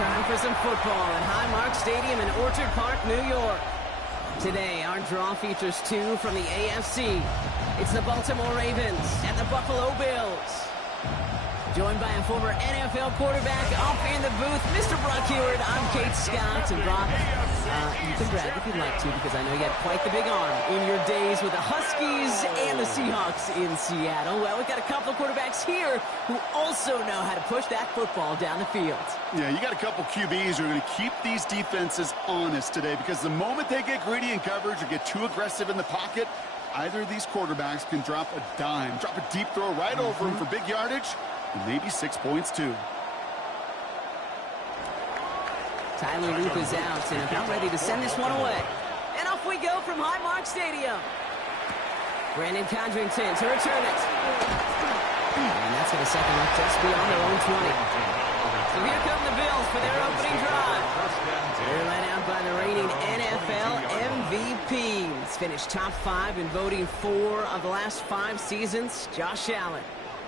Time for some football at Highmark Stadium in Orchard Park, New York. Today, our draw features two from the AFC. It's the Baltimore Ravens and the Buffalo Bills. Joined by a former NFL quarterback up in the booth, Mr. Brock Heward. I'm Kate Scott. And Brock, you can brag if you'd like to, because I know you had quite the big arm in your days with the Huskies and the Seahawks in Seattle. Well, we've got a couple of quarterbacks here who also know how to push that football down the field. Yeah, you got a couple QBs who are going to keep these defenses honest today, because the moment they get greedy in coverage or get too aggressive in the pocket, either of these quarterbacks can drop a dime, drop a deep throw right over them for big yardage, and maybe 6 points too. Tyler Loop is out and about ready to send this one away. And off we go from Highmark Stadium. Brandon Condrington to return it. And that's going to set them up just beyond their own 20. So here come the Bills for their opening drive. They're led out by the reigning NFL MVPs. Finished top 5 in voting 4 of the last 5 seasons, Josh Allen.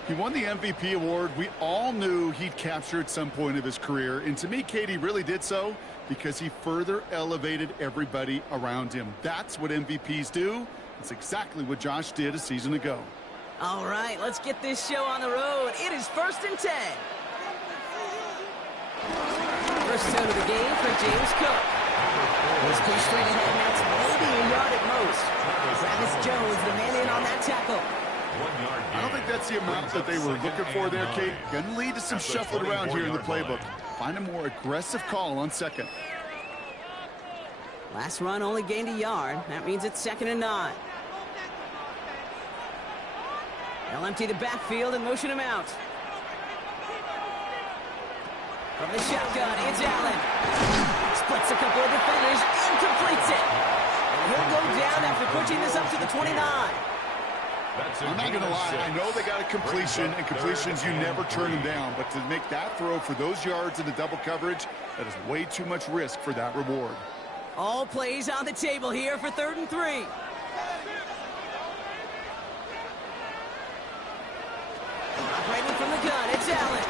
He won the MVP award. We all knew he'd capture at some point of his career. And to me, Katie really did so because he further elevated everybody around him. That's what MVPs do. It's exactly what Josh did a season ago. All right, let's get this show on the road. It is 1st and 10. First down of the game for James Cook. Let's go straight ahead, and that's maybe a yard at most. Travis Jones, the man in on that tackle. I don't think that's the amount that they were looking for there, Kate. Going to lead to some shuffling around here in the playbook. Find a more aggressive call on second. Last run only gained a yard. That means it's 2nd and 9. They'll empty the backfield and motion him out. From the shotgun, it's Allen. Splits a couple of defenders and completes it. And he'll go down after pushing this up to the 29. I'm not going to lie. I know they got a completion, and completions, you never turn them down. But to make that throw for those yards in the double coverage, that is way too much risk for that reward. All plays on the table here for 3rd and 3. Operating from the gun, it's Allen.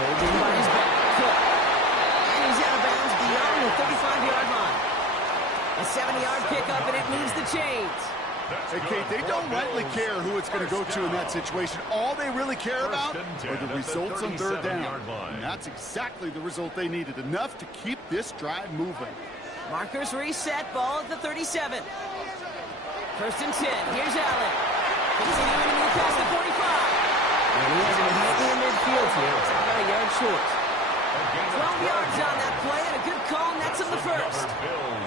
Holding by his back, Cook. And he's out of bounds beyond the 35-yard line. A 70-yard pickup, and it moves the chains. Hey, Kate, they don't rightly care who it's going to go to in that situation. All they really care about are the results on 3rd down. And that's exactly the result they needed. Enough to keep this drive moving. Markers reset, ball at the 37. 1st and 10, here's Allen. Continuing to move past the 45. And he has a hit in the midfield here. It's about a yard short. 12 yards on that play, and a good call nets him the 1st.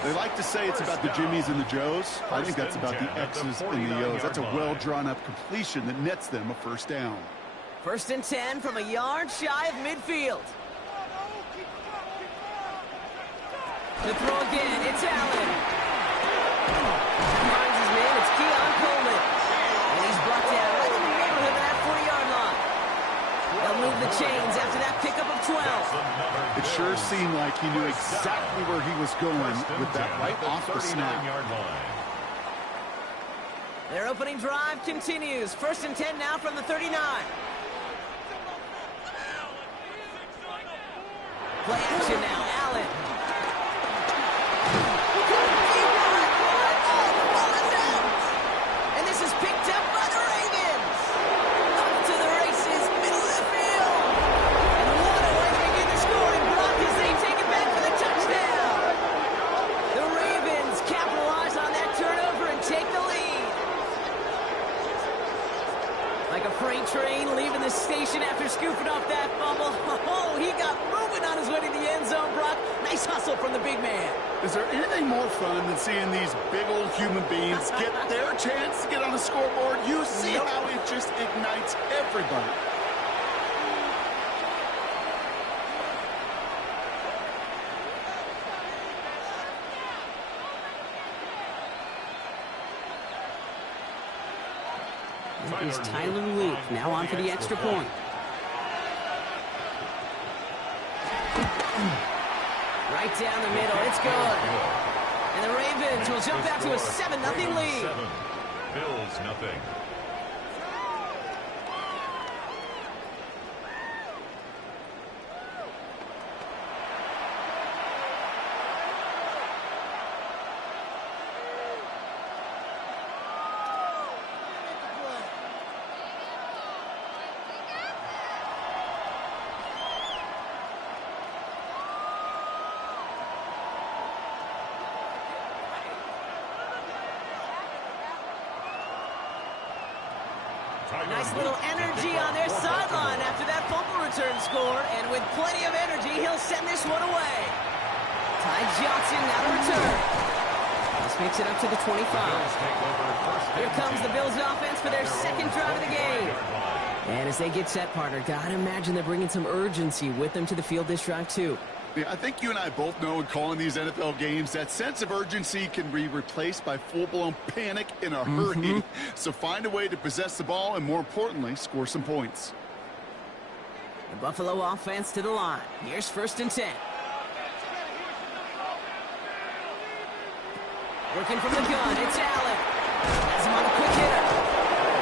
They like to say it's about the Jimmies and the Joes. I think that's about the X's and the O's. That's a well-drawn-up completion that nets them a 1st down. 1st and 10 from a yard shy of midfield. The throw again, it's Allen. Finds his man, it's Keon Coleman. And he's brought down right in the neighborhood of that 40-yard line. They'll move the chains after that pickup of 12. It sure seemed like he knew exactly where he was going with that right off the snap. Their opening drive continues. 1st and 10 now from the 39. Play action now. Allen. And this is picked up by the Ravens. Up to the races, middle of the field. And what a way to begin the scoring block as they take it back for the touchdown. The Ravens capitalize on that turnover and take the lead. Like a freight train leaving the station after scooping off that fumble. Oh, he got moving on his way to the end zone, Brock. Nice hustle from the big man. Is there anything more fun than seeing these big old human beings get their chance to get on the scoreboard? You see how it just ignites everybody. Is Tyler Luke now on for the extra point. Right down the middle, it's good. And the Ravens will jump out to a 7-0 lead. Bills nothing. Nice little energy on their sideline after that fumble return score. And with plenty of energy, he'll send this one away. Ty Johnson now to return. This makes it up to the 25. Here comes the Bills offense for their second drive of the game. And as they get set, partner, gotta imagine they're bringing some urgency with them to the field this drive, too. Yeah, I think you and I both know in calling these NFL games that sense of urgency can be replaced by full-blown panic in a hurry. So find a way to possess the ball and, more importantly, score some points. The Buffalo offense to the line. Here's 1st and 10. Working from the gun, it's Allen. Has him on a quick hitter.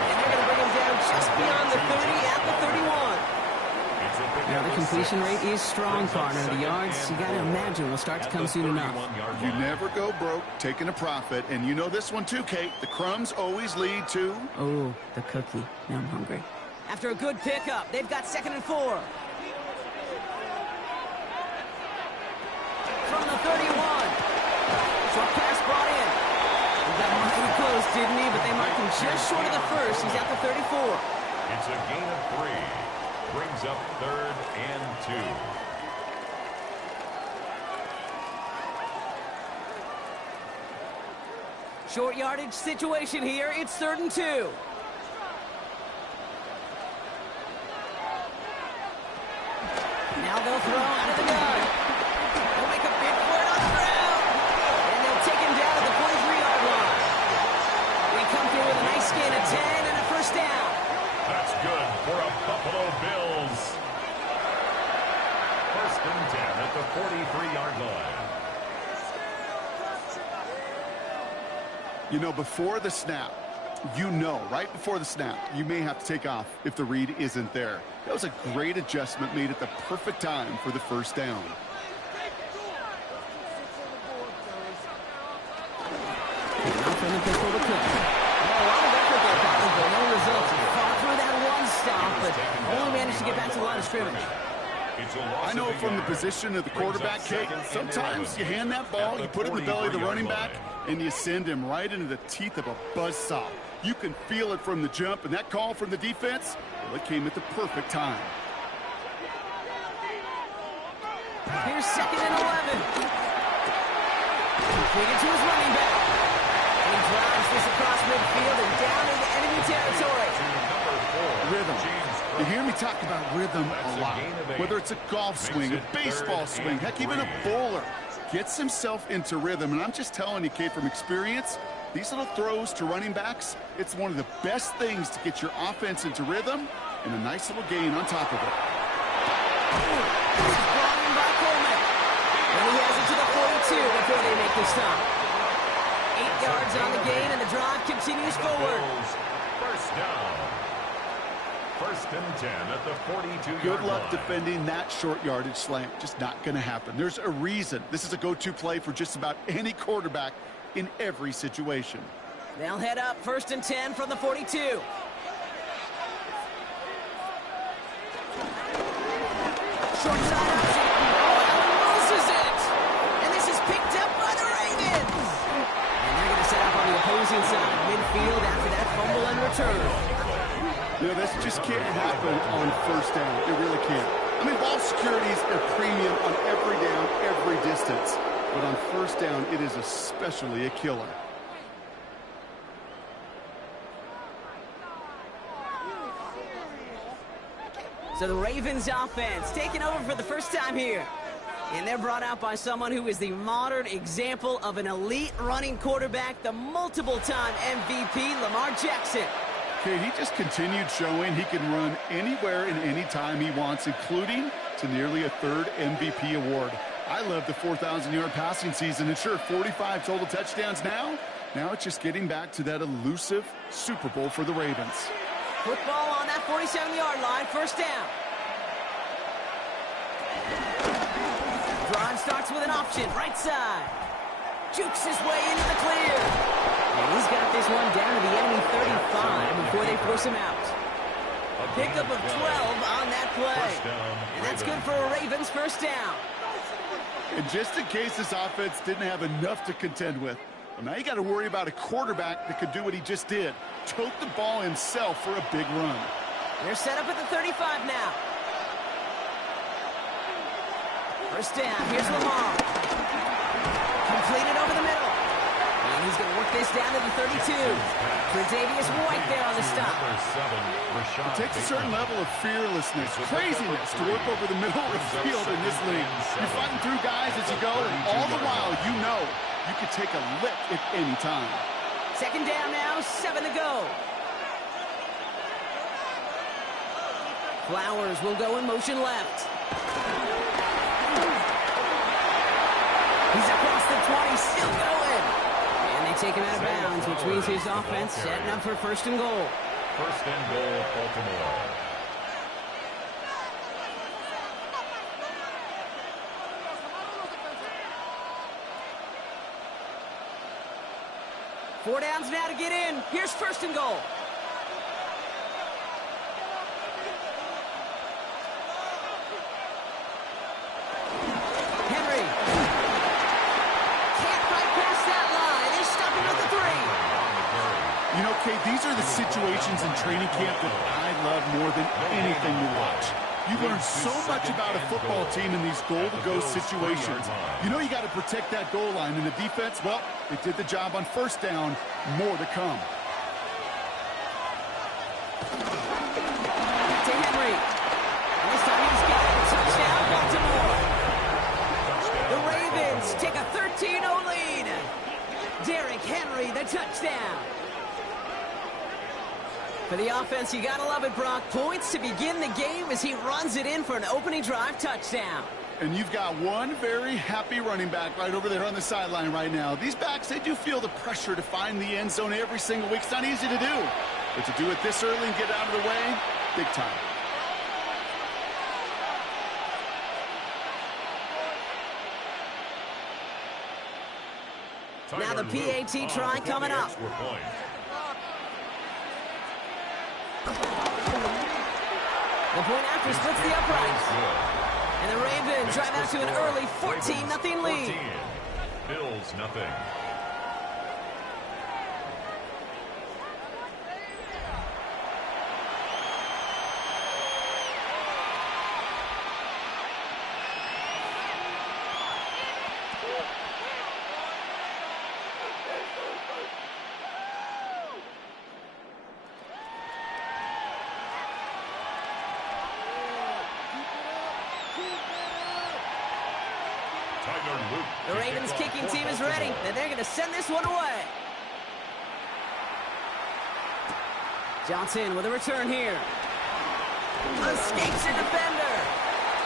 And they're going to bring him down just beyond the 30 at the 31. Now, the completion rate is strong, partner. The yards, you got to imagine, will start to come soon enough. You never go broke taking a profit. And you know this one too, Kate. The crumbs always lead to... Oh, the cookie. Now I'm hungry. After a good pickup, they've got 2nd and 4. From the 31. Short pass brought in. He got mighty close, didn't he? But they marked him just short of the first. He's at the 34. It's a gain of 3. Brings up 3rd and 2. Short yardage situation here. It's 3rd and 2. Now they'll throw out of the gun. They'll make a big for it on the ground. And they'll take him down at the 43-yard line. They come through with a nice gain of 10 and a 1st down. That's good for a Buffalo Bills. 1st and 10 at the 43-yard line. You know, before the snap, right before the snap, you may have to take off if the read isn't there. That was a great adjustment made at the perfect time for the 1st down. Now from the pistol to kick. A lot of effort there, probably, but no results. Fought through that one stop, but only managed to get back to the line of scrimmage. I know from the position of the quarterback, Kate, sometimes you hand that ball, you put it in the belly of the running back, and you send him right into the teeth of a buzzsaw. You can feel it from the jump, and that call from the defense, well, it came at the perfect time. Here's 2nd and 11. Completed to his running back. And he drives this across midfield and down into enemy territory. Rhythm. You hear me talk about rhythm a lot. Whether it's a golf swing, a baseball swing, heck, even a bowler gets himself into rhythm. And I'm just telling you, Kate, from experience, these little throws to running backs, it's one of the best things to get your offense into rhythm and a nice little gain on top of it. This is brought in by Coleman. And he has it to the 42 before they make the stop. 8 yards on the gain, and the drive continues forward. First down. 1st and 10 at the 42-yard line. Good luck defending that short yardage slant. Just not going to happen. There's a reason this is a go-to play for just about any quarterback in every situation. They'll head up 1st and 10 from the 42. Short side option. Allen loses it. And this is picked up by the Ravens. And they're going to set up on the opposing side of midfield after that fumble and return. You know, this just can't happen on 1st down. It really can't. I mean, ball security is a premium on every down, every distance. But on 1st down, it is especially a killer. So the Ravens offense taking over for the first time here. And they're brought out by someone who is the modern example of an elite running quarterback, the multiple-time MVP, Lamar Jackson. Okay, he just continued showing he can run anywhere and anytime he wants, including to nearly a 3rd MVP award. I love the 4,000-yard passing season, and sure, 45 total touchdowns now. Now it's just getting back to that elusive Super Bowl for the Ravens. Football on that 47-yard line, 1st down. Drive starts with an option, right side. Jukes his way into the clear. And he's got this one down to the enemy 35 before they force him out. A pickup of 12 on that play. And that's good for a Ravens 1st down. And just in case this offense didn't have enough to contend with, well, now you got to worry about a quarterback that could do what he just did. Tote the ball himself for a big run. They're set up at the 35 now. 1st down, here's Lamar. Completed over the middle. And he's going to work this down to the 32. Tre'Davious White there on the stop. It takes a certain level of fearlessness, craziness to work over the middle of the field in this league. You're fighting through guys as you go, and all the while you know you could take a lick at any time. 2nd down now, 7 to go. Flowers will go in motion left. He's across the 20, still going. And they take him out of bounds, which means his offense setting up for 1st and goal. 1st and goal, Baltimore. Four downs now to get in. Here's 1st and goal. Henry. Can't fight past that line. They stop him at the 3. You know, Kate, these are the situations in training camp that I love more than anything to watch. You learn so much about a football team in these goal-to-go situations. You know you got to protect that goal line. And the defense, well, they did the job on 1st down. More to come. To Henry. And this time he's got it. Touchdown, Baltimore. The Ravens take a 13-0 lead. Derrick Henry, the touchdown. For the offense, you gotta love it, Brock. Points to begin the game as he runs it in for an opening drive touchdown. And you've got one very happy running back right over there on the sideline right now. These backs, they do feel the pressure to find the end zone every single week. It's not easy to do. But to do it this early and get out of the way, big time. Now the PAT try coming up. The point after splits the uprights. And the Ravens drive out to an early 14-0 lead. Bills nothing. The Ravens kicking team is ready, and they're going to send this one away. Johnson with a return here. Escapes a defender.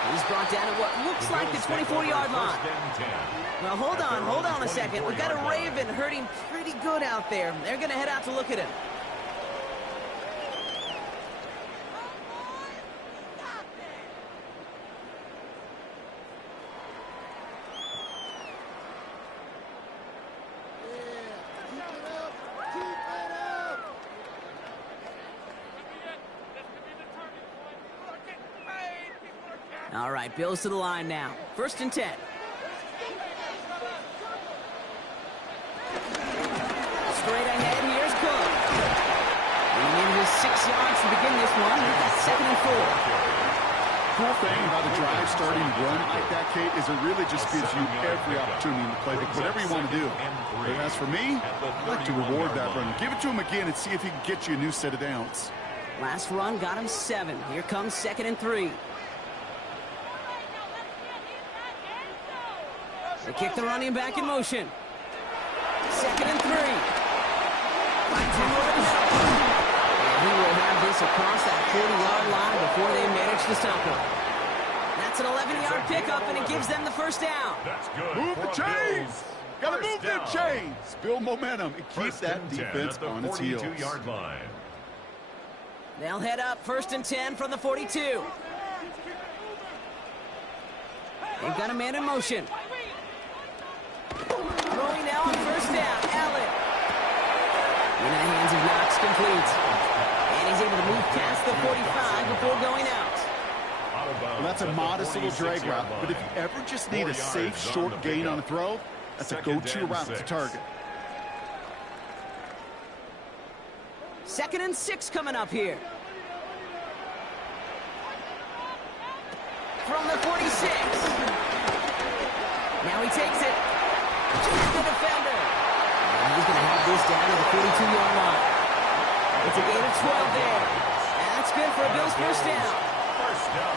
He's brought down at what looks like the 24-yard line. Well, hold on a second. We've got a Raven hurting pretty good out there. They're going to head out to look at him. All right, Bills to the line now. 1st and 10. Straight ahead, here's Cook. He needed his 6 yards to begin this one. He's got 2nd and 4. Cool thing about a drive starting run like that, Kate, is it really just gives you every opportunity to play whatever you want to do. But as for me, I like to reward that run. Give it to him again and see if he can get you a new set of downs. Last run got him 7. Here comes 2nd and 3. They kick the running back in motion. 2nd and 3. Finds him over the middle. And he will have this across that 40-yard line before they manage to stop him. That's an 11-yard pickup, and it gives them the 1st down. That's good. Move the chains! Gotta move them chains! Build momentum and keep that defense on its heels. 42-yard line. They'll head up 1st and 10 from the 42. They've got a man in motion. Throwing now on 1st down, Allen. In the hands of Knox, complete. And he's able to move past the 45 before going out. Well, that's a modest little drag route, but if you ever just need a safe, short gain on a throw, that's a go-to route to target. 2nd and 6 coming up here. From the 46. Now he takes it. Just the defender. And he's going to have this down to the 42-yard line. It's a gain of 12 there. That's good for a Bills 1st down. 1st down.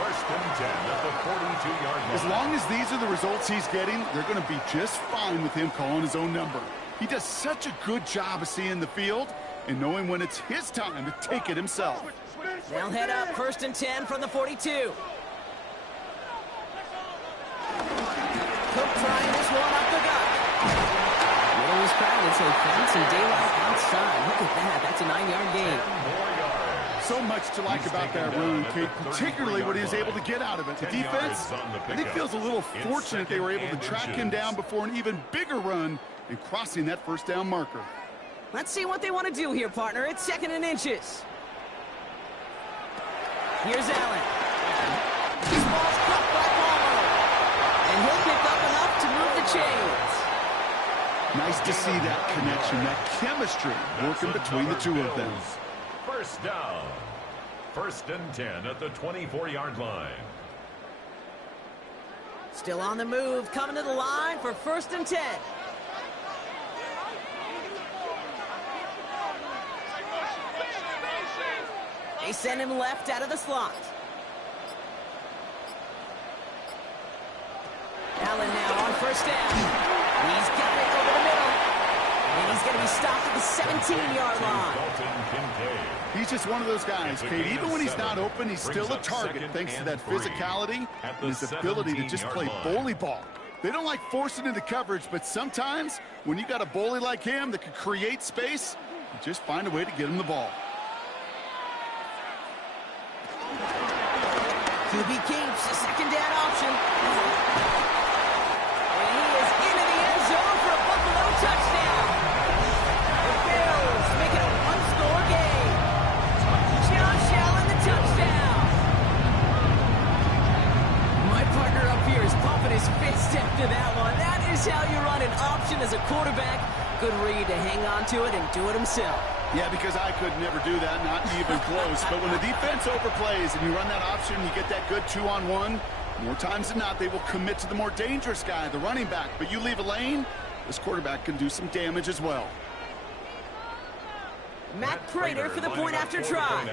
1st and 10 at the 42-yard line. As long as these are the results he's getting, they're going to be just fine with him calling his own number. He does such a good job of seeing the field and knowing when it's his time to take it himself. They'll head up 1st and 10 from the 42. Cook trying this one up the gut. Middle was crowded, so found some daylight outside. Look at that. That's a 9-yard gain. So much to like about that run, Kate, particularly what he was able to get out of it. The defense, I think, feels a little fortunate they were able to track him down before an even bigger run and crossing that 1st down marker. Let's see what they want to do here, partner. It's 2nd and inches. Here's Allen. This ball's caught by Palmer. And he'll pick up enough to move the chains. Nice to see that connection, that chemistry working between the two of them. 1st down. 1st and 10 at the 24-yard line. Still on the move, coming to the line for 1st and 10. They send him left out of the slot. Allen now on 1st down. He's got it over the middle. And he's going to be stopped at the 17-yard line. He's just one of those guys, Kate. Even when he's not open, he's still a target thanks to that physicality and his ability to just play bully ball. They don't like forcing into coverage, but sometimes when you got a bully like him that can create space, you just find a way to get him the ball. QB keeps a 2nd down option. And he is into the end zone for a Buffalo touchdown. The Bills make it a 1-score game. Josh Allen, the touchdown. My partner up here is pumping his fist after that one. That is how you run an option as a quarterback. Good read to hang on to it and do it himself. Yeah, because I could never do that, not even close. But when the defense overplays and you run that option, you get that good 2-on-1, more times than not, they will commit to the more dangerous guy, the running back. But you leave a lane, this quarterback can do some damage as well. Matt Prater for the point after try.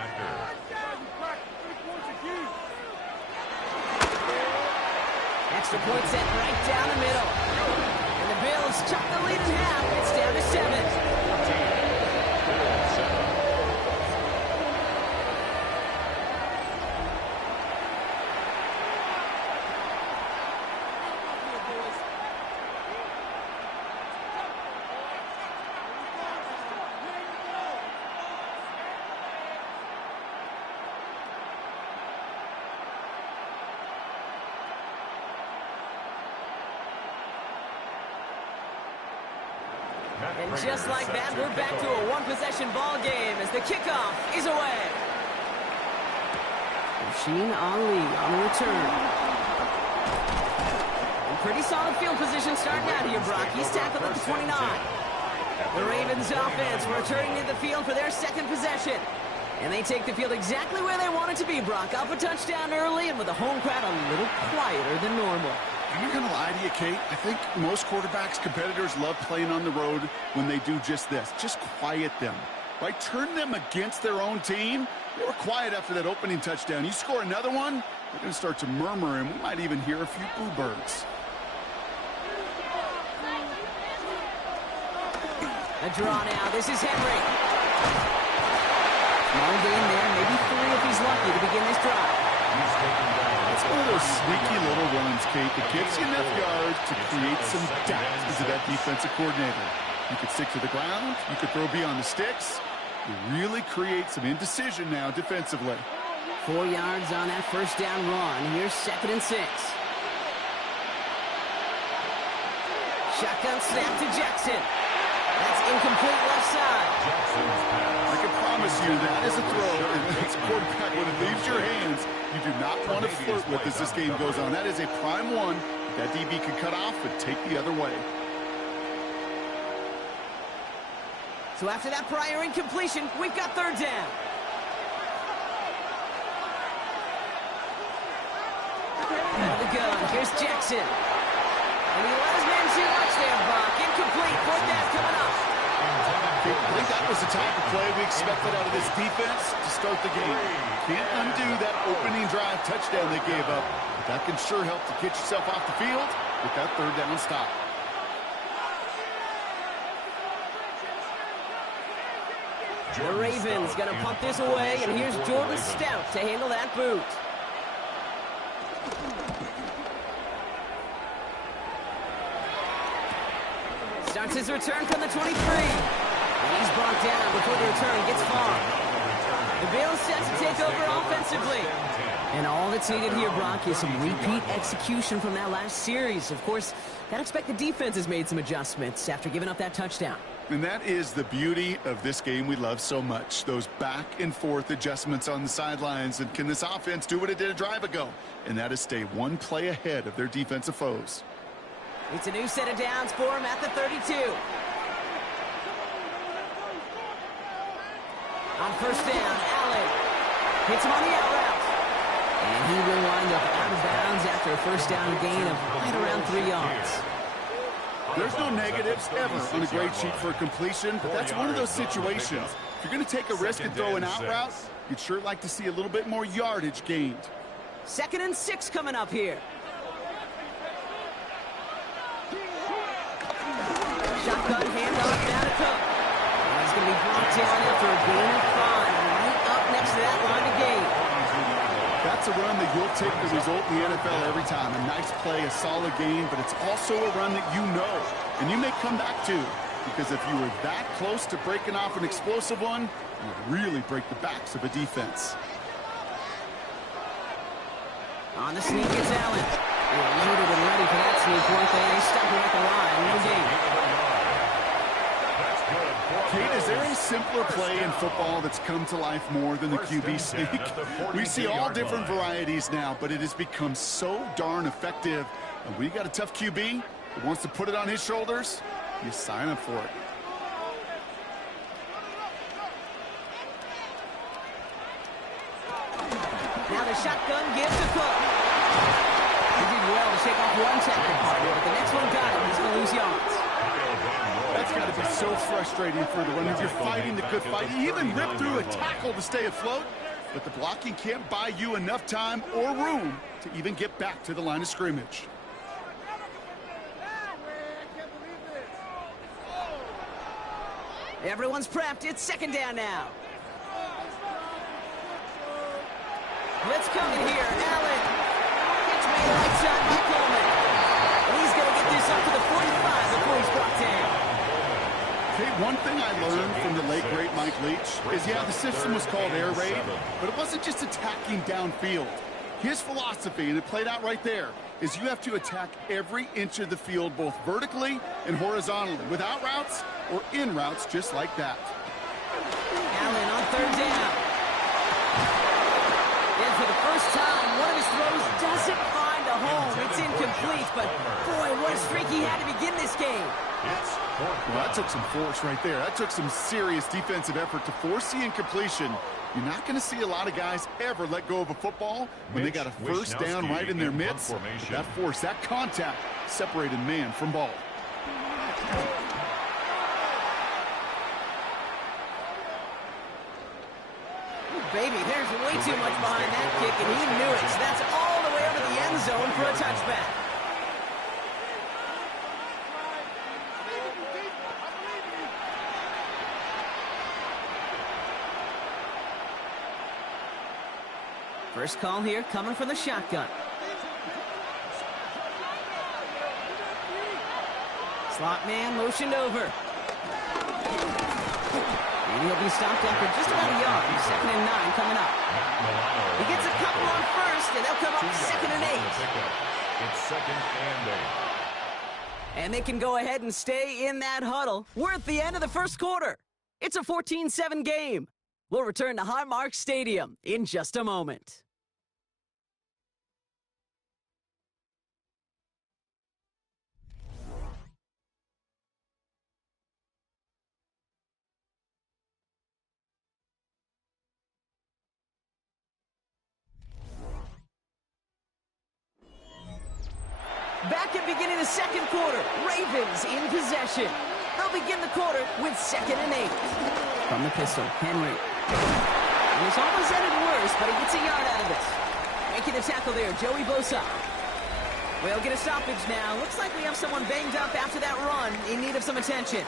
Extra point set right down the middle. And the Bills chuck the lead in half. It's down to 7. And just like that, we're back to a one-possession ball game as the kickoff is away. Machine Ali on the return. And pretty solid field position starting out here, Brock. He's tackled at the 29. The Ravens offense returning to the field for their second possession. And they take the field exactly where they want it to be, Brock. Up a touchdown early and with the home crowd a little quieter than normal. I'm not going to lie to you, Kate. I think most quarterbacks, competitors love playing on the road when they do just this. Just quiet them. Right? Turn them against their own team. They were quiet after that opening touchdown. You score another one, they're going to start to murmur, and we might even hear a few boo birds. A draw now. This is Henry. Small gain there. Maybe 3 if he's lucky to begin this drive. It's one of those sneaky little runs, Kate, that gives you enough yards to create some doubt into that defensive coordinator. You could stick to the ground. You could throw beyond the sticks. You really create some indecision now defensively. 4 yards on that first down run. Here's 2nd and 6. Shotgun snap to Jackson. That's incomplete left side. I can promise you that is a throw. It's a quarterback when it leaves your hands. You do not want to flirt with as this game goes on. That is a prime one that DB can cut off and take the other way. So after that prior incompletion, we've got 3rd down. Out of the gun, here's Jackson. And he let his man too much there, Buck. Incomplete, 4th down coming up. I think that was the type of play we expected out of this defense to start the game. Can't undo that opening drive touchdown they gave up. But that can sure help to get yourself off the field with that 3rd down stop. The Ravens going to pump this away, and here's Jordan Stout to handle that boot. Starts his return from the 23. And he's brought down before the return gets far. The Bills set to take over offensively. And all that's needed here, Brock, is some repeat execution from that last series. Of course, I'd expect the defense has made some adjustments after giving up that touchdown. And that is the beauty of this game we love so much. Those back and forth adjustments on the sidelines. And can this offense do what it did a drive ago? And that is stay one play ahead of their defensive foes. It's a new set of downs for him at the 32. On first down, Allen hits him on the out route. And he will wind up out of bounds after a first down gain of right around 3 yards. There's no negatives ever on a grade sheet for a completion, but that's one of those situations. If you're going to take a risk and throw an out route, you'd sure like to see a little bit more yardage gained. 2nd and 6 coming up here. Shotgun handoff down to Cook. And he's going to be brought down after a gain of 5, right up next to that line of gain. That's a run that you'll take the result in the NFL every time. A nice play, a solid game, but it's also a run that you know and you may come back to, because if you were that close to breaking off an explosive one, you would really break the backs of a defense. On the sneak, it's Allen. They're loaded and ready for that sneak, weren't they? They stuck him at the line. No gain. Kate, is there a simpler play in football that's come to life more than the QB sneak? We see all different varieties now, but it has become so darn effective. And when you got a tough QB that wants to put it on his shoulders, you sign up for it. Now the shotgun gives to Cook. He did well to shake off one tackle partner, but the next one got him. He's going to lose yards. That's got to be so frustrating for the runners. You're fighting the good fight. You even rip through a tackle to stay afloat, but the blocking can't buy you enough time or room to even get back to the line of scrimmage. Everyone's prepped. It's 2nd down now. Let's come in here. Allen. Catch made right side by Coleman. And he's going to get this up to the 45 before he's brought down. Okay, one thing I learned from the late, great Mike Leach is, yeah, the system was called air raid, but it wasn't just attacking downfield. His philosophy, and it played out right there, is you have to attack every inch of the field, both vertically and horizontally, without routes or in routes just like that. Allen on third down. And for the first time, one of his throws doesn't find a home. It's incomplete, but boy, what a streak he had to begin this game. Well, that took some force right there. That took some serious defensive effort to force the incompletion. You're not going to see a lot of guys ever let go of a football when they got a first down right in their midst. That force, that contact, separated man from ball. Baby, there's way too much behind that kick, and he knew it. So that's all the way over the end zone for a touchback. First call here coming from the shotgun. Slot man motioned over. And he'll be stopped after just about a yard. 2nd and 9 coming up. He gets a couple on first, and they'll come up 2nd and 8. It's 2nd and 8. And they can go ahead and stay in that huddle. We're at the end of the first quarter. It's a 14-7 game. We'll return to Highmark Stadium in just a moment. Back at beginning of the second quarter, Ravens in possession. They'll begin the quarter with 2nd and 8. From the pistol, Henry. And it's almost ended worse, but he gets a yard out of this. Making the tackle there, Joey Bosa. We'll get a stoppage now. Looks like we have someone banged up after that run in need of some attention.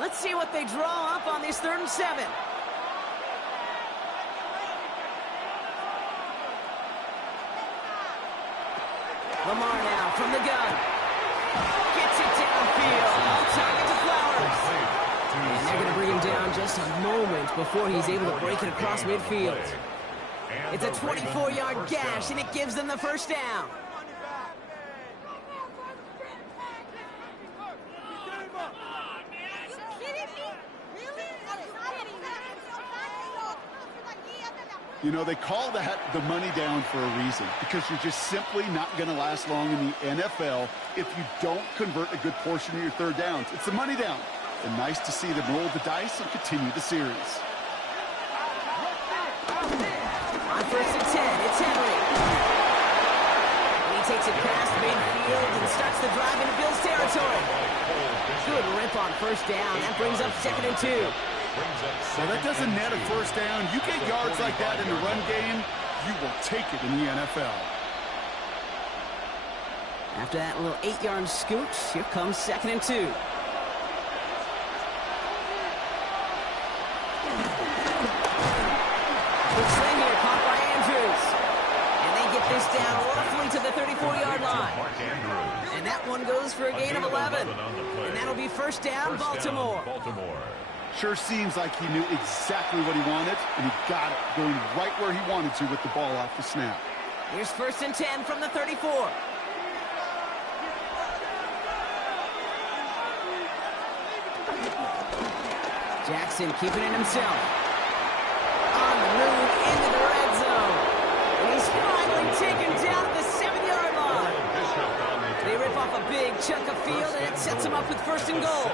Let's see what they draw up on this 3rd and 7. Lamar now from the gun. Gets it downfield. No target to Flowers. And they're going to bring him down just a moment before he's able to break it across midfield. It's a 24-yard gash, and it gives them the first down. You know, they call that the money down for a reason, because you're just simply not going to last long in the NFL if you don't convert a good portion of your 3rd downs. It's the money down. And nice to see them roll the dice and continue the series. On 1st and 10, it's Henry. And he takes it past midfield and starts the drive into Bills territory. Good rip on 1st down. That brings up 2nd and 2. Well, that doesn't net a first down. You get yards like that in the run game, you will take it in the NFL. After that little 8-yard scooch, here comes 2nd and 2. Good sling here, caught by Andrews. And they get this down roughly to the 34-yard line. And that one goes for a gain of 11. And that'll be 1st down, Baltimore. Sure seems like he knew exactly what he wanted, and he got it, going right where he wanted to with the ball off the snap. Here's 1st and 10 from the 34. Jackson keeping it himself. On the move into the red zone. And he's finally taken down at the 7-yard line. They rip off a big chunk of field, and it sets them up with 1st and goal.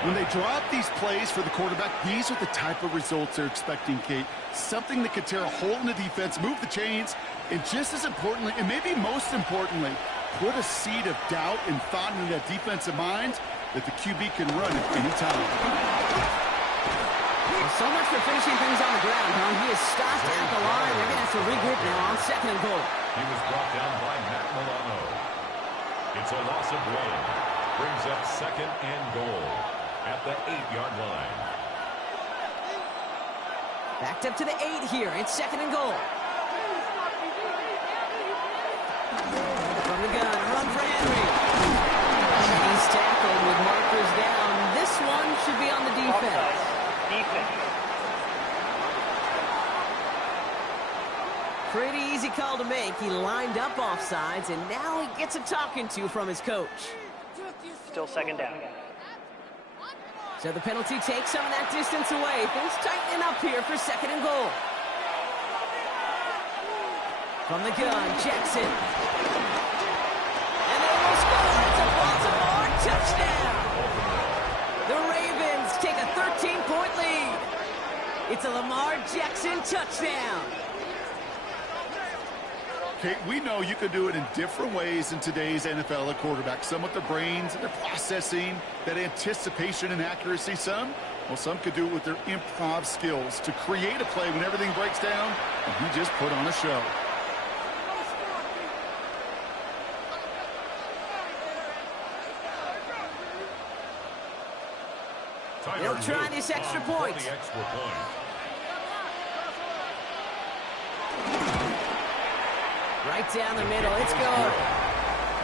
When they draw up these plays for the quarterback, these are the type of results they're expecting, Kate. Something that could tear a hole in the defense, move the chains, and just as importantly, and maybe most importantly, put a seed of doubt and thought into that defensive mind that the QB can run at any time. Well, so much for finishing things on the ground, huh? He is stopped at the line. They're going to have to regroup now on 2nd and goal. He was brought down by Matt Milano. It's a loss of 1. Brings up 2nd and goal. at the 8-yard line. Backed up to the 8 here. It's 2nd and goal. From the gun, a run for Henry. He's tackled with markers down. This one should be on the defense. Pretty easy call to make. He lined up offsides, and now he gets a talking to from his coach. Still 2nd down. So the penalty takes some of that distance away. Things tightening up here for 2nd and goal. From the gun, Jackson. And they will score. It's a Baltimore touchdown. The Ravens take a 13-point lead. It's a Lamar Jackson touchdown. Okay, we know you can do it in different ways in today's NFL at quarterback. Some with their brains and their processing, that anticipation and accuracy. Some could do it with their improv skills to create a play when everything breaks down, and he just put on a show. They'll try this extra point. Right down the middle, it's good.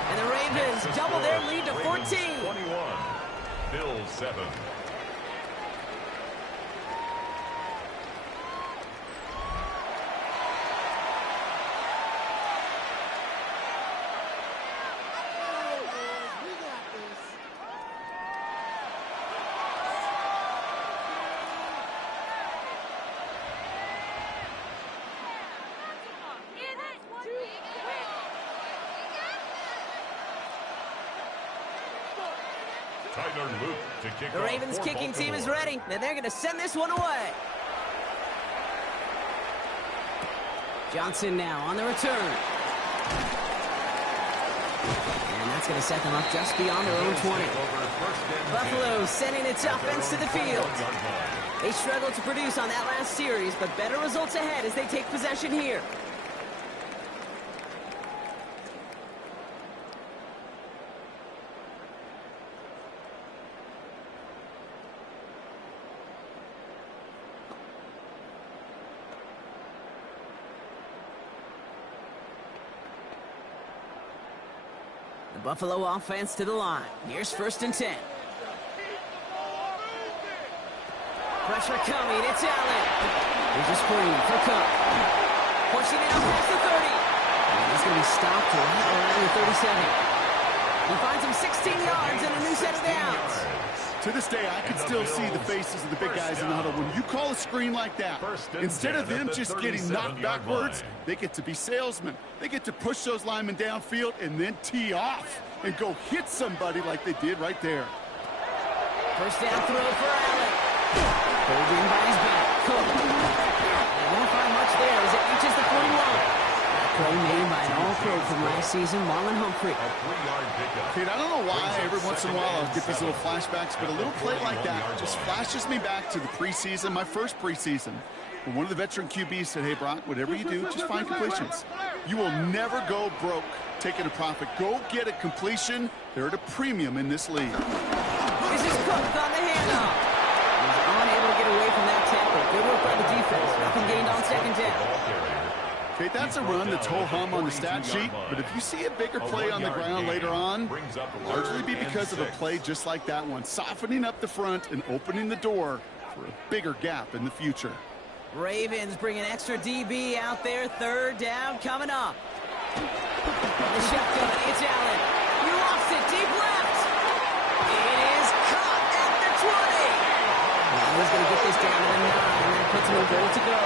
And the Ravens double their lead to 14. 21, Bills 7. The Ravens kicking team is ready, and they're going to send this one away. Johnson now on the return. And that's going to set them up just beyond their own 20. Buffalo sending its offense to the field. They struggled to produce on that last series, but better results ahead as they take possession here. The Buffalo offense to the line. Here's 1st and 10. Pressure coming. It's Allen. There's a screen for Cook. Pushing it up past the 30. And he's going to be stopped right around the 37. He finds him 16 yards and a new set of downs. To this day, I can still see the faces of the big guys in the huddle. When you call a screen like that, instead of them just getting knocked backwards, they get to be salesmen. They get to push those linemen downfield and then tee off and go hit somebody like they did right there. 1st down throw for Allen. Holding by his back. Cook. They won't find much there as it reaches the 41. Play made by an all-pro from last season, Marlon Humphrey. Kid, I don't know why every once in a while I'll get these little flashbacks, but a little play like that just flashes me back to the preseason, my first preseason. When one of the veteran QBs said, hey, Brock, whatever you do, just find completions. You will never go broke taking a profit. Go get a completion. They're at a premium in this league. This is Cook on the handoff. He's unable to get away from that tackle. Good work by the defense. Nothing gained on 2nd down. Okay, that's a run that's ho-hum on the stat sheet, but if you see a bigger play on the ground later on, largely be because of a play just like that one, softening up the front and opening the door for a bigger gap in the future. Ravens bring an extra DB out there. 3rd down coming up. The shotgun, it's Allen. He lost it deep left. It is caught at the 20. Now he's going to get this down to the 9, and that puts him in goal to go.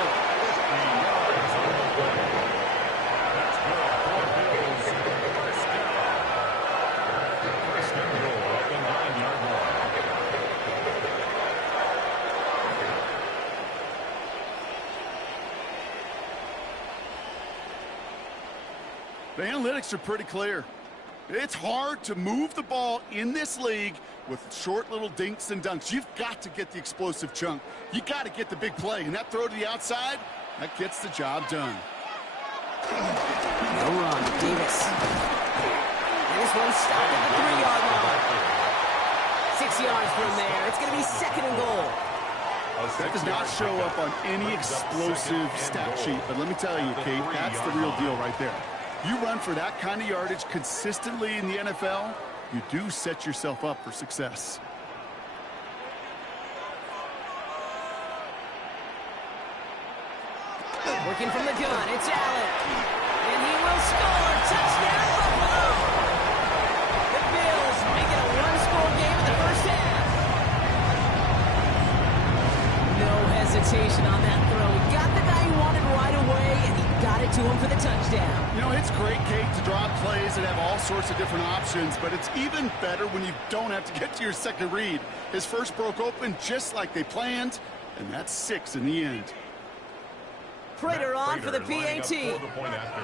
The analytics are pretty clear. It's hard to move the ball in this league with short little dinks and dunks. You've got to get the explosive chunk. You got to get the big play, and that throw to the outside, that gets the job done. No run, Davis. And this one stopped at the 3-yard line. 6 yards from there. It's going to be 2nd and goal. That does not show up on any explosive stat sheet, but let me tell you, Kate, that's the real deal right there. You run for that kind of yardage consistently in the NFL, you do set yourself up for success. Working from the gun, it's Allen. And he will score. Touchdown, Buffalo! The Bills make it a one-score game in the first half. No hesitation on that throw. He got the guy he wanted right away, and he got it to him for the touchdown. You know, it's great, Kate, to draw plays and have all sorts of different options, but it's even better when you don't have to get to your second read. His first broke open just like they planned, and that's 6 in the end. Prater on for the PAT. The point after.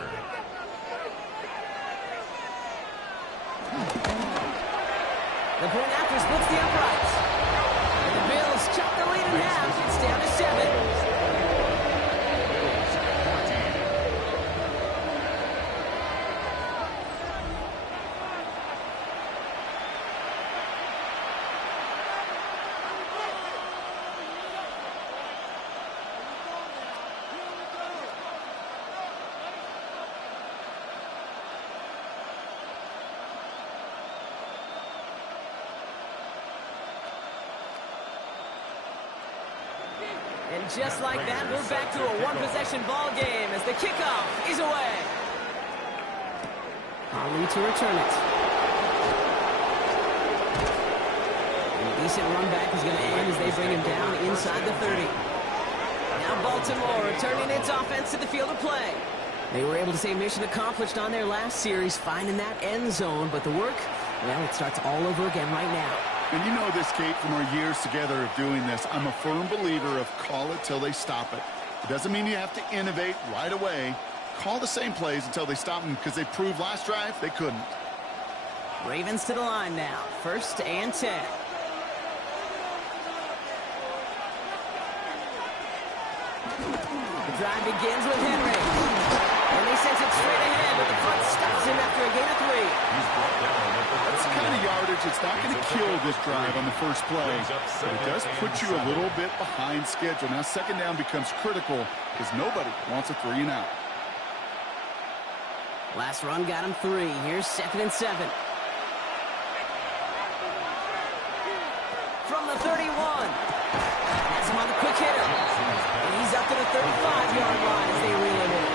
The point after splits the uprights. And the Bills chop the lead in half. It's down to 7. And just like that, we're back to a one-possession ball game as the kickoff is away. Ali to return it. And a decent run back is going to end as they bring him down inside the 30. Now Baltimore returning its offense to the field of play. They were able to say mission accomplished on their last series, finding that end zone, but the work, well, it starts all over again right now. And you know this, Kate, from our years together of doing this. I'm a firm believer of call it till they stop it. It doesn't mean you have to innovate right away. Call the same plays until they stop them, because they proved last drive they couldn't. Ravens to the line now. 1st and 10. The drive begins with Henry. And they send it straight ahead, but the front stops him after a gain of 3. That's the kind of yardage it's not going to kill this drive on the first play, but it does put you a little bit behind schedule. Now 2nd down becomes critical because nobody wants a 3 and out. Last run got him 3. Here's 2nd and 7. From the 31. That's him on the quick hitter. And he's up to the 35-yard line as they reel him in.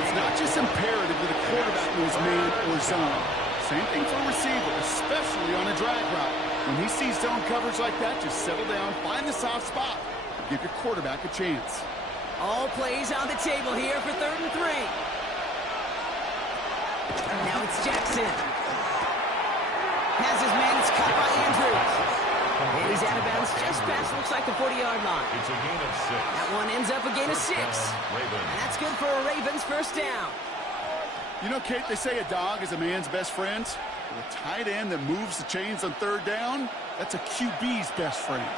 It's not just imperative that a quarterback knows man or zone. Same thing for a receiver, especially on a drag route. When he sees zone coverage like that, just settle down, find the soft spot, and give your quarterback a chance. All plays on the table here for 3rd and 3. Now it's Jackson. Has his man, it's caught by Andrews. And he's out of bounds just past, looks like the 40-yard line. It's a gain of 6. That one ends up a gain of 6. And that's good for a Ravens first down. You know, Kate, they say a dog is a man's best friend. Well, a tight end that moves the chains on 3rd down, that's a QB's best friend.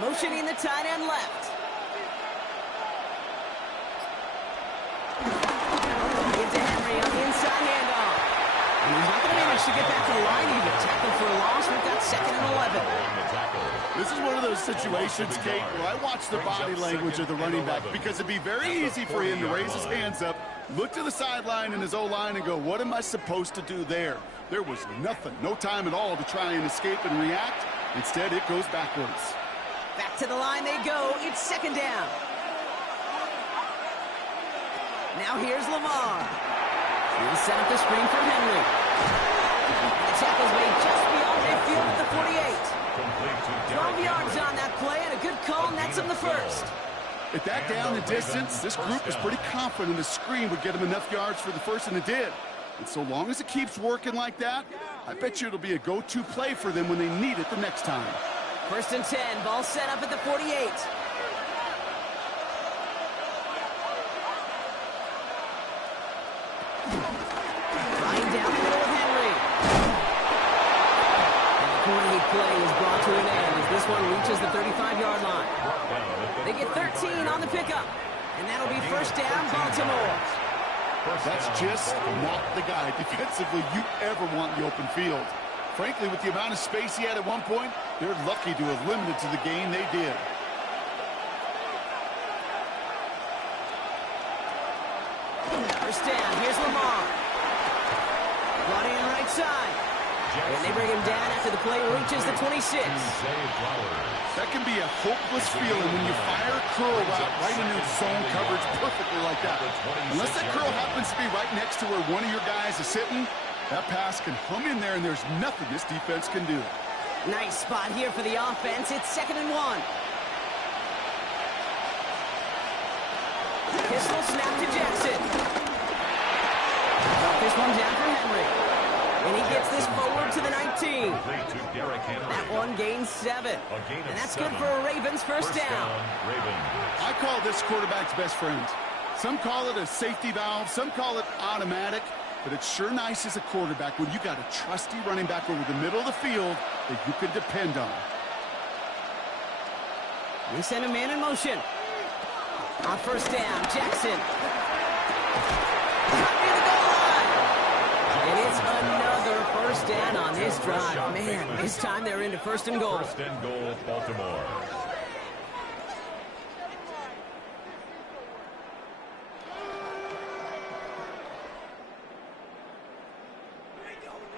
Motioning the tight end left. Into Henry on the inside handoff. And he's not going to manage to get back to the line either. Tackle for a loss. We've got 2nd and 11. This is one of those situations, Kate, where I watch the body language of the running back, because it'd be very easy for him to raise his hands up, look to the sideline in his O-line and go, what am I supposed to do there? There was nothing, no time at all to try and escape and react. Instead, it goes backwards. Back to the line they go. It's 2nd down. Now here's Lamar. He'll set up the screen for Henry. The tackle's made just beyond midfield at the 48. 12 yards on that play, and a good call, and that's him the first. At that down and distance, this group is pretty confident the screen would get him enough yards for the first, and it did. And so long as it keeps working like that, I bet you it'll be a go-to play for them when they need it the next time. 1st and 10, ball set up at the 48. Right down the middle of Henry. Great play is brought to an end as this one reaches the 35-yard line. They get 13 on the pickup, and that'll be 1st down, Baltimore. That's just not the guy defensively you ever want in the open field. Frankly, with the amount of space he had at one point, they're lucky to have limited to the game they did. First down, here's Lamar. Brought in right side. And they bring him down after the play reaches the 26. That can be a hopeless feeling when you fire a curl route right into zone coverage perfectly like that. Unless that curl happens to be right next to where one of your guys is sitting, that pass can hum in there and there's nothing this defense can do. Nice spot here for the offense. It's 2nd and 1. Pistol snap to Jackson. This one down for Henry. And he gets this forward to the 19. That one gains 7. And that's good for a Ravens first down. I call this quarterback's best friend. Some call it a safety valve, some call it automatic, but it's sure nice as a quarterback when you got a trusty running back over the middle of the field that you can depend on. They send a man in motion. On first down, Jackson. Near the goal line. And it's another first down on this drive. Man, this time they're into 1st and goal. 1st and goal, Baltimore.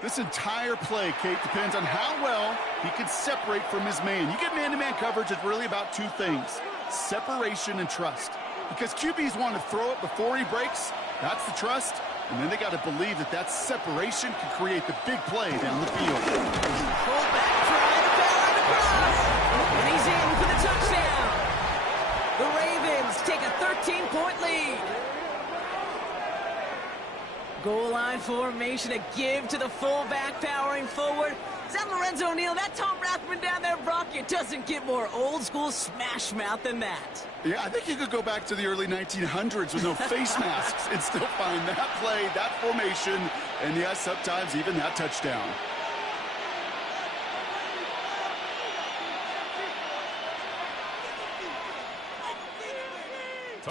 This entire play, Kate, depends on how well he can separate from his man. You get man-to-man coverage, it's really about two things: separation and trust. Because QBs want to throw it before he breaks, that's the trust, and then they got to believe that that separation can create the big play down the field. Fullback trying to barrel across, and he's in for the touchdown. The Ravens take a 13-point lead. Goal line formation, a give to the fullback powering forward. Is that Lorenzo Neal? That Tom Rathman down there, Brock? It doesn't get more old school smash mouth than that. Yeah, I think you could go back to the early 1900s with no face masks and still find that play, that formation, and yes, sometimes even that touchdown.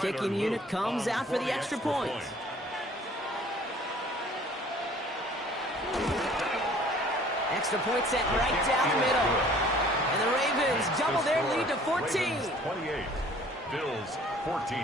Kicking unit comes out for the extra point. Extra point set right down the middle. And the Ravens double their lead to 14. Ravens 28, Bills 14.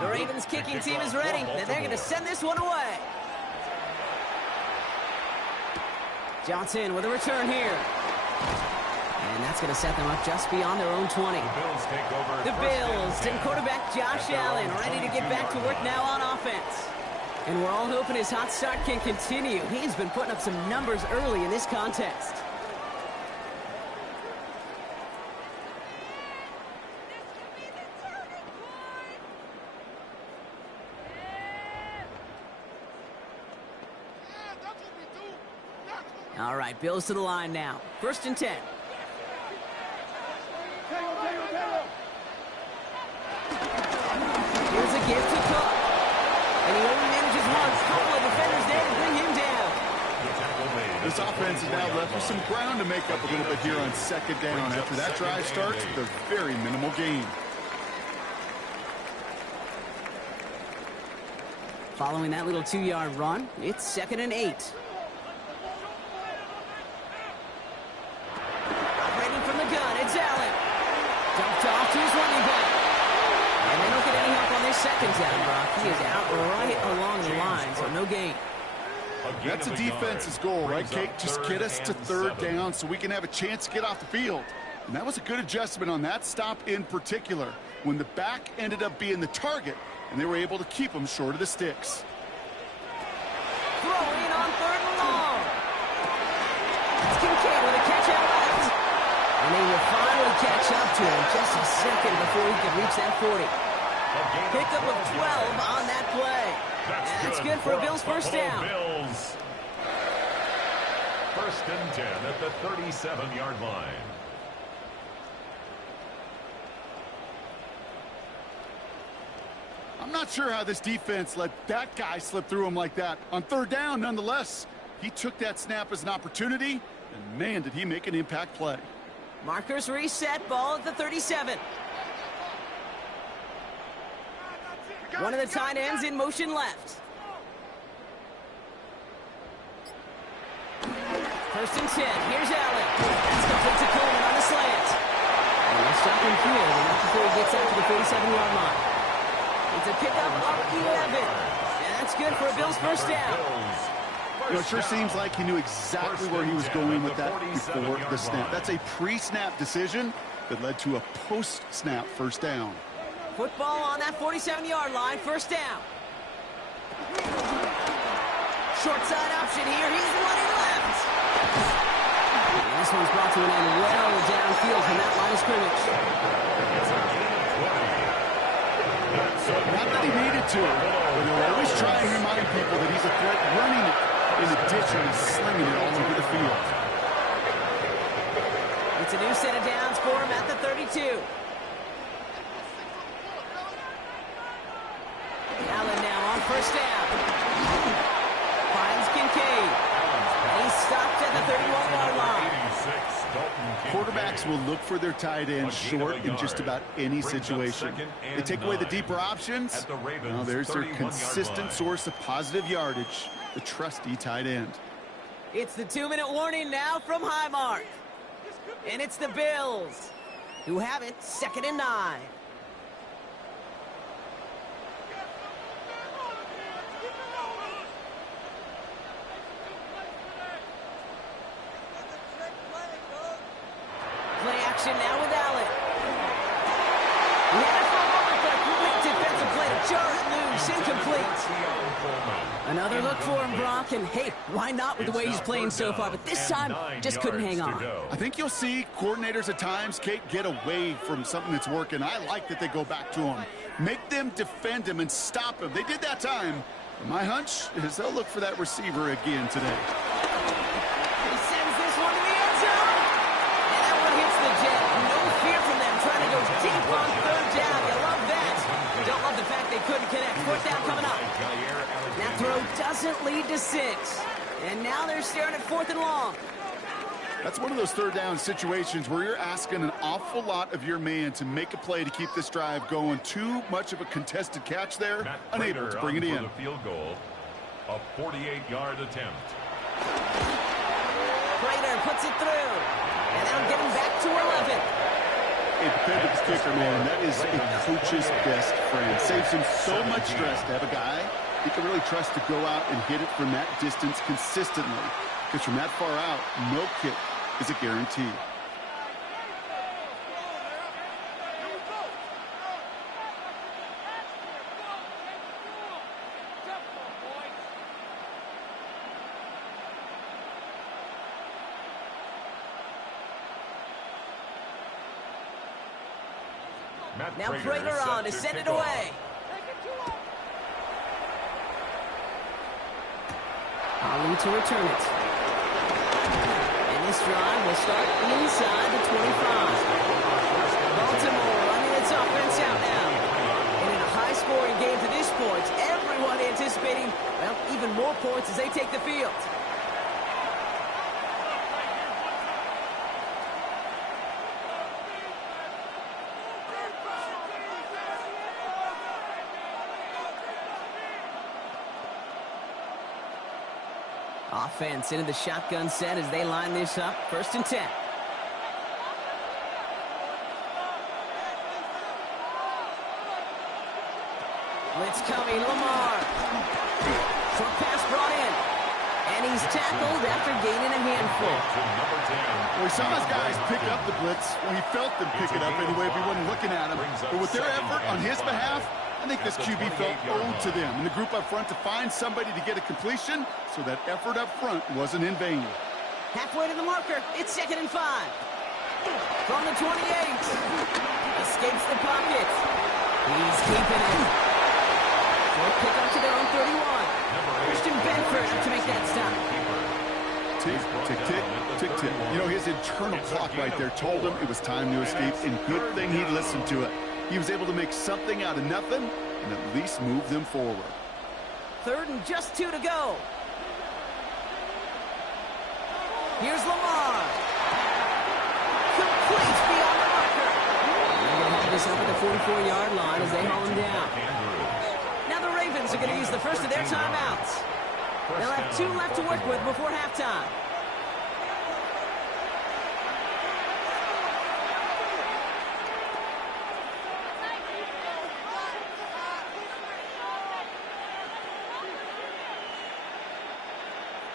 The Ravens kicking team is ready, and they're going to send this one away. Johnson with a return here. And that's going to set them up just beyond their own 20. The Bills take over. The Bills and quarterback Josh Allen ready to get back to work now on offense. And we're all hoping his hot start can continue. He's been putting up some numbers early in this contest. All right, Bills to the line now. 1st and 10. Here's a give to Cook. And he only manages one. Couple of defenders there to bring him down. This offense is now left with some ground to make up a little bit here on 2nd down. After that drive starts with a very minimal gain. Following that little 2-yard run, it's 2nd and 8. Operating from the gun, it's Allen. Dumped off to his running back. And they don't get any help on this 2nd down, Brock. He is out right along the line, so no gain. That's a defense's goal, right, Kate? Just get us to 3rd down so we can have a chance to get off the field. And that was a good adjustment on that stop in particular, when the back ended up being the target, and they were able to keep him short of the sticks. Throwing on 3rd and long. It's Kincaid with a catch out left. And they will finally catch up to him just a second before he can reach that 40. Pickup of 12 on that play. That's good for a Bills first down. First and 10 at the 37-yard line. I'm not sure how this defense let that guy slip through him like that. On third down, nonetheless, he took that snap as an opportunity, and man, did he make an impact play. Markers reset, ball at the 37. One of the tight ends in motion left. First and 10, here's Allen. That's complete to Coleman on the slant. And they'll stop him here, but not before he gets out to the 37-yard line. It's a pickup of 11. And that's good for a Bills first down. You know, it sure seems like he knew exactly where he was going with that before the snap. That's a pre-snap decision that led to a post-snap first down. Football on that 47-yard line, first down. Short side option here. He's running left. And this one's brought to an end well downfield from that line of scrimmage. Not that he needed to, but he'll always try and remind people that he's a threat running it in the ditch and slinging it all over the field. It's a new set of downs for him at the 32. Allen now on first down. Finds Kincaid. He's stopped at the 31-yard line. Quarterbacks will look for their tight ends short in just about any situation. They take away the deeper options. Well, there's their consistent source of positive yardage, the trusty tight end. It's the 2-minute warning now from Highmark. And it's the Bills who have it, 2nd and 9. Play action now with Allen. He had it for a moment, but a quick defensive play to jar it loose, incomplete. Another look for him, Brock, and hey, why not with the way he's playing so far? But this time, just couldn't hang on. I think you'll see coordinators at times, Kate, get away from something that's working. I like that they go back to him. Make them defend him and stop him. They did that time. My hunch is they'll look for that receiver again today. He sends this one to the end zone. And that one hits the jet. No fear from them trying to go deep on third down. You love that. Don't love the fact they couldn't connect. Fourth down coming up. That throw doesn't lead to 6. And now they're staring at 4th and long. That's one of those third down situations where you're asking an awful lot of your man to make a play to keep this drive going. Too much of a contested catch there, unable to bring it in. The field goal, a 48-yard attempt. Prater puts it through. And that'll get him back to 11. A dependable kicker, man, that is a coach's best friend. Saves him so much stress to have a guy he can really trust to go out and hit it from that distance consistently. Because from that far out, no kick is a guarantee. Now Prater on to send it away. Ali to return it. And this drive will start inside the 25. Baltimore running its offense out now. And in a high-scoring game to this point, everyone anticipating, well, even more points as they take the field. Offense into the shotgun set as they line this up. 1st and 10. Blitz coming, Lamar. Short pass brought in. And he's tackled after gaining a handful. Well, we saw his guys pick up the blitz. Well, he felt them pick it up anyway if he wasn't looking at him. But with their effort on his behalf, I think this QB felt owed to them. And the group up front to find somebody to get a completion, so that effort up front wasn't in vain. Halfway to the marker. It's 2nd and 5. From the 28. Escapes the pocket. He's keeping it. Short pick up to their own 31. Christian Benford to make that stop. Tick, tick, tick, tick, tick. You know, his internal clock right there told him it was time to escape, and good thing he listened to it. He was able to make something out of nothing and at least move them forward. 3rd and just 2 to go. Here's Lamar. Complete beyond the marker. They're going to have this up at the 44-yard line as they haul him down. Now the Ravens are going to use the first of their timeouts. They'll have 2 left to work with before halftime.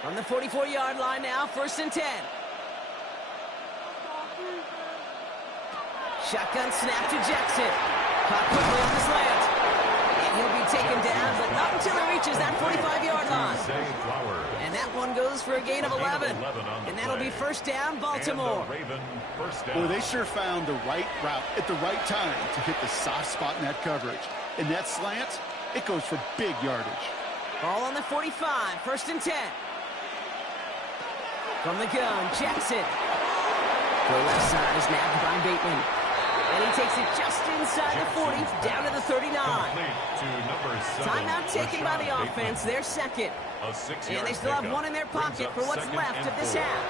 From the 44-yard line now, 1st and 10. Shotgun snap to Jackson. Caught quickly on the slant. And he'll be taken down, but not until he reaches that 45-yard line. And that one goes for a gain of 11. And that'll be 1st down, Baltimore. Well, they sure found the right route at the right time to hit the soft spot in that coverage. And that slant, it goes for big yardage. Ball on the 45, 1st and 10. From the gun, Jackson. The left side is nabbed by Bateman. And he takes it just inside the 40, down to the 39. Timeout taken by the offense, their 2nd. And they still have 1 in their pocket for what's left of this half.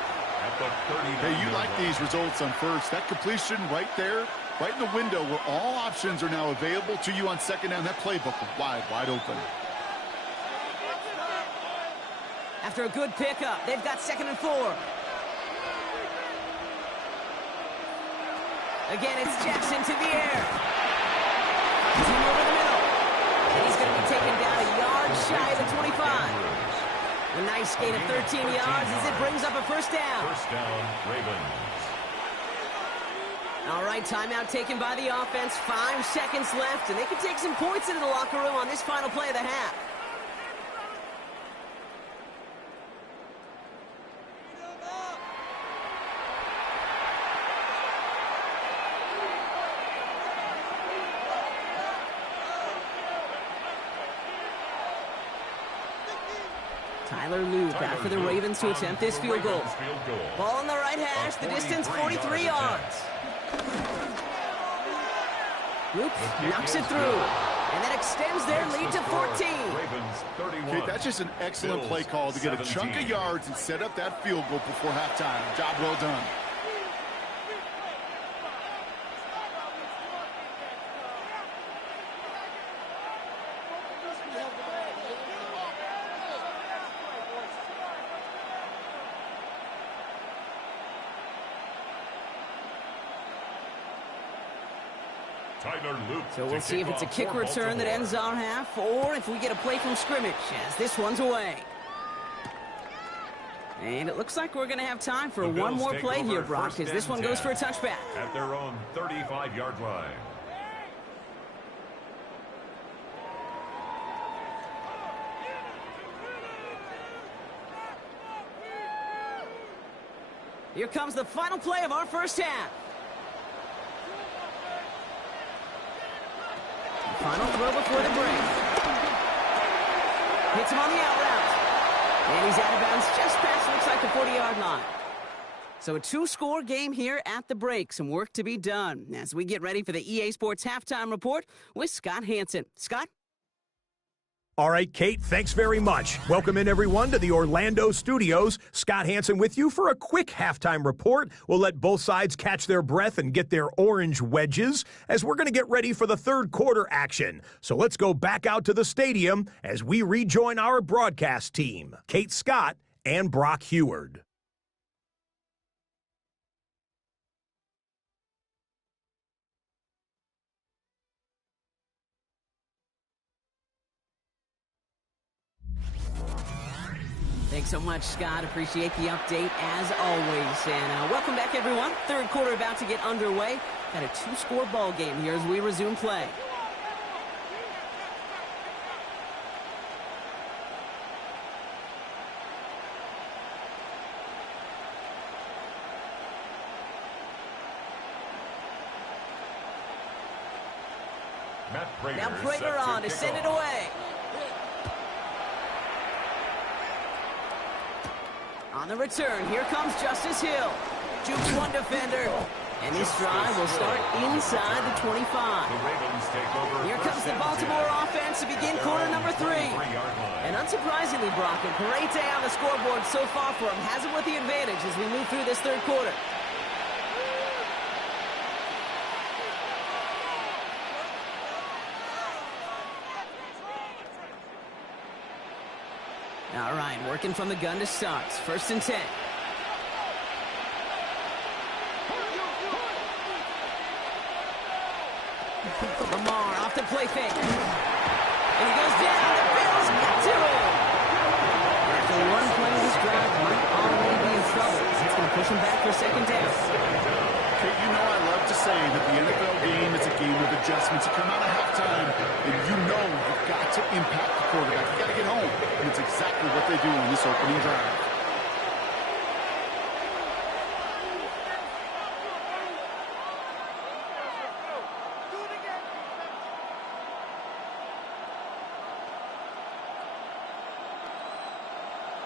Hey, you like these results on 1st. That completion right there, right in the window where all options are now available to you on 2nd down. That playbook is wide open. After a good pickup, they've got 2nd and 4. Again, it's Jackson to the air. Team over the middle. And he's going to be taken down a yard shy of the 25. A nice gain of 13 yards as it brings up a 1st down. 1st down, Ravens. All right, timeout taken by the offense. 5 seconds left, and they can take some points into the locker room on this final play of the half. Tyler Luke out for the Ravens to attempt this field goal. Ball on the right hash, the distance 43 yards. Luke knocks it through, and that extends their lead to 14. Okay, that's just an excellent play call to get a chunk of yards and set up that field goal before halftime. Job well done. So we'll see if it's a kick return that ends our half, or if we get a play from scrimmage, as this one's away. And it looks like we're going to have time for one more play here, Brock, as this one goes for a touchback. At their own 35-yard line. Here comes the final play of our 1st half. Final throw before the break. Hits him on the out route. And he's out of bounds just past, looks like, the 40-yard line. So a 2-score game here at the break. Some work to be done as we get ready for the EA Sports Halftime Report with Scott Hansen. Scott? All right, Kate, thanks very much. Welcome in, everyone, to the Orlando studios. Scott Hansen with you for a quick halftime report. We'll let both sides catch their breath and get their orange wedges as we're going to get ready for the 3rd quarter action. So let's go back out to the stadium as we rejoin our broadcast team, Kate Scott and Brock Heward. Thanks so much, Scott. Appreciate the update as always. And welcome back, everyone. 3rd quarter about to get underway. Got a 2-score ball game here as we resume play. Now Prater on to send it away. On the return, here comes Justice Hill. Jukes one defender. And this drive will start inside the 25. Here comes the Baltimore offense to begin quarter number 3. And unsurprisingly, Brock, a great day on the scoreboard so far for him. Has him with the advantage as we move through this third quarter. All right, working from the gun to start. 1st and 10. Lamar off the play fake. And he goes down. The Bills get to him. After one play of this drive, might already be in trouble. It's going to push him back for 2nd down. Kate, you know I love to say that the NFL game is a game of adjustments. You come out of halftime, and you know you've got to impact the quarterback. You've got to get home. And it's exactly what they do on this opening drive.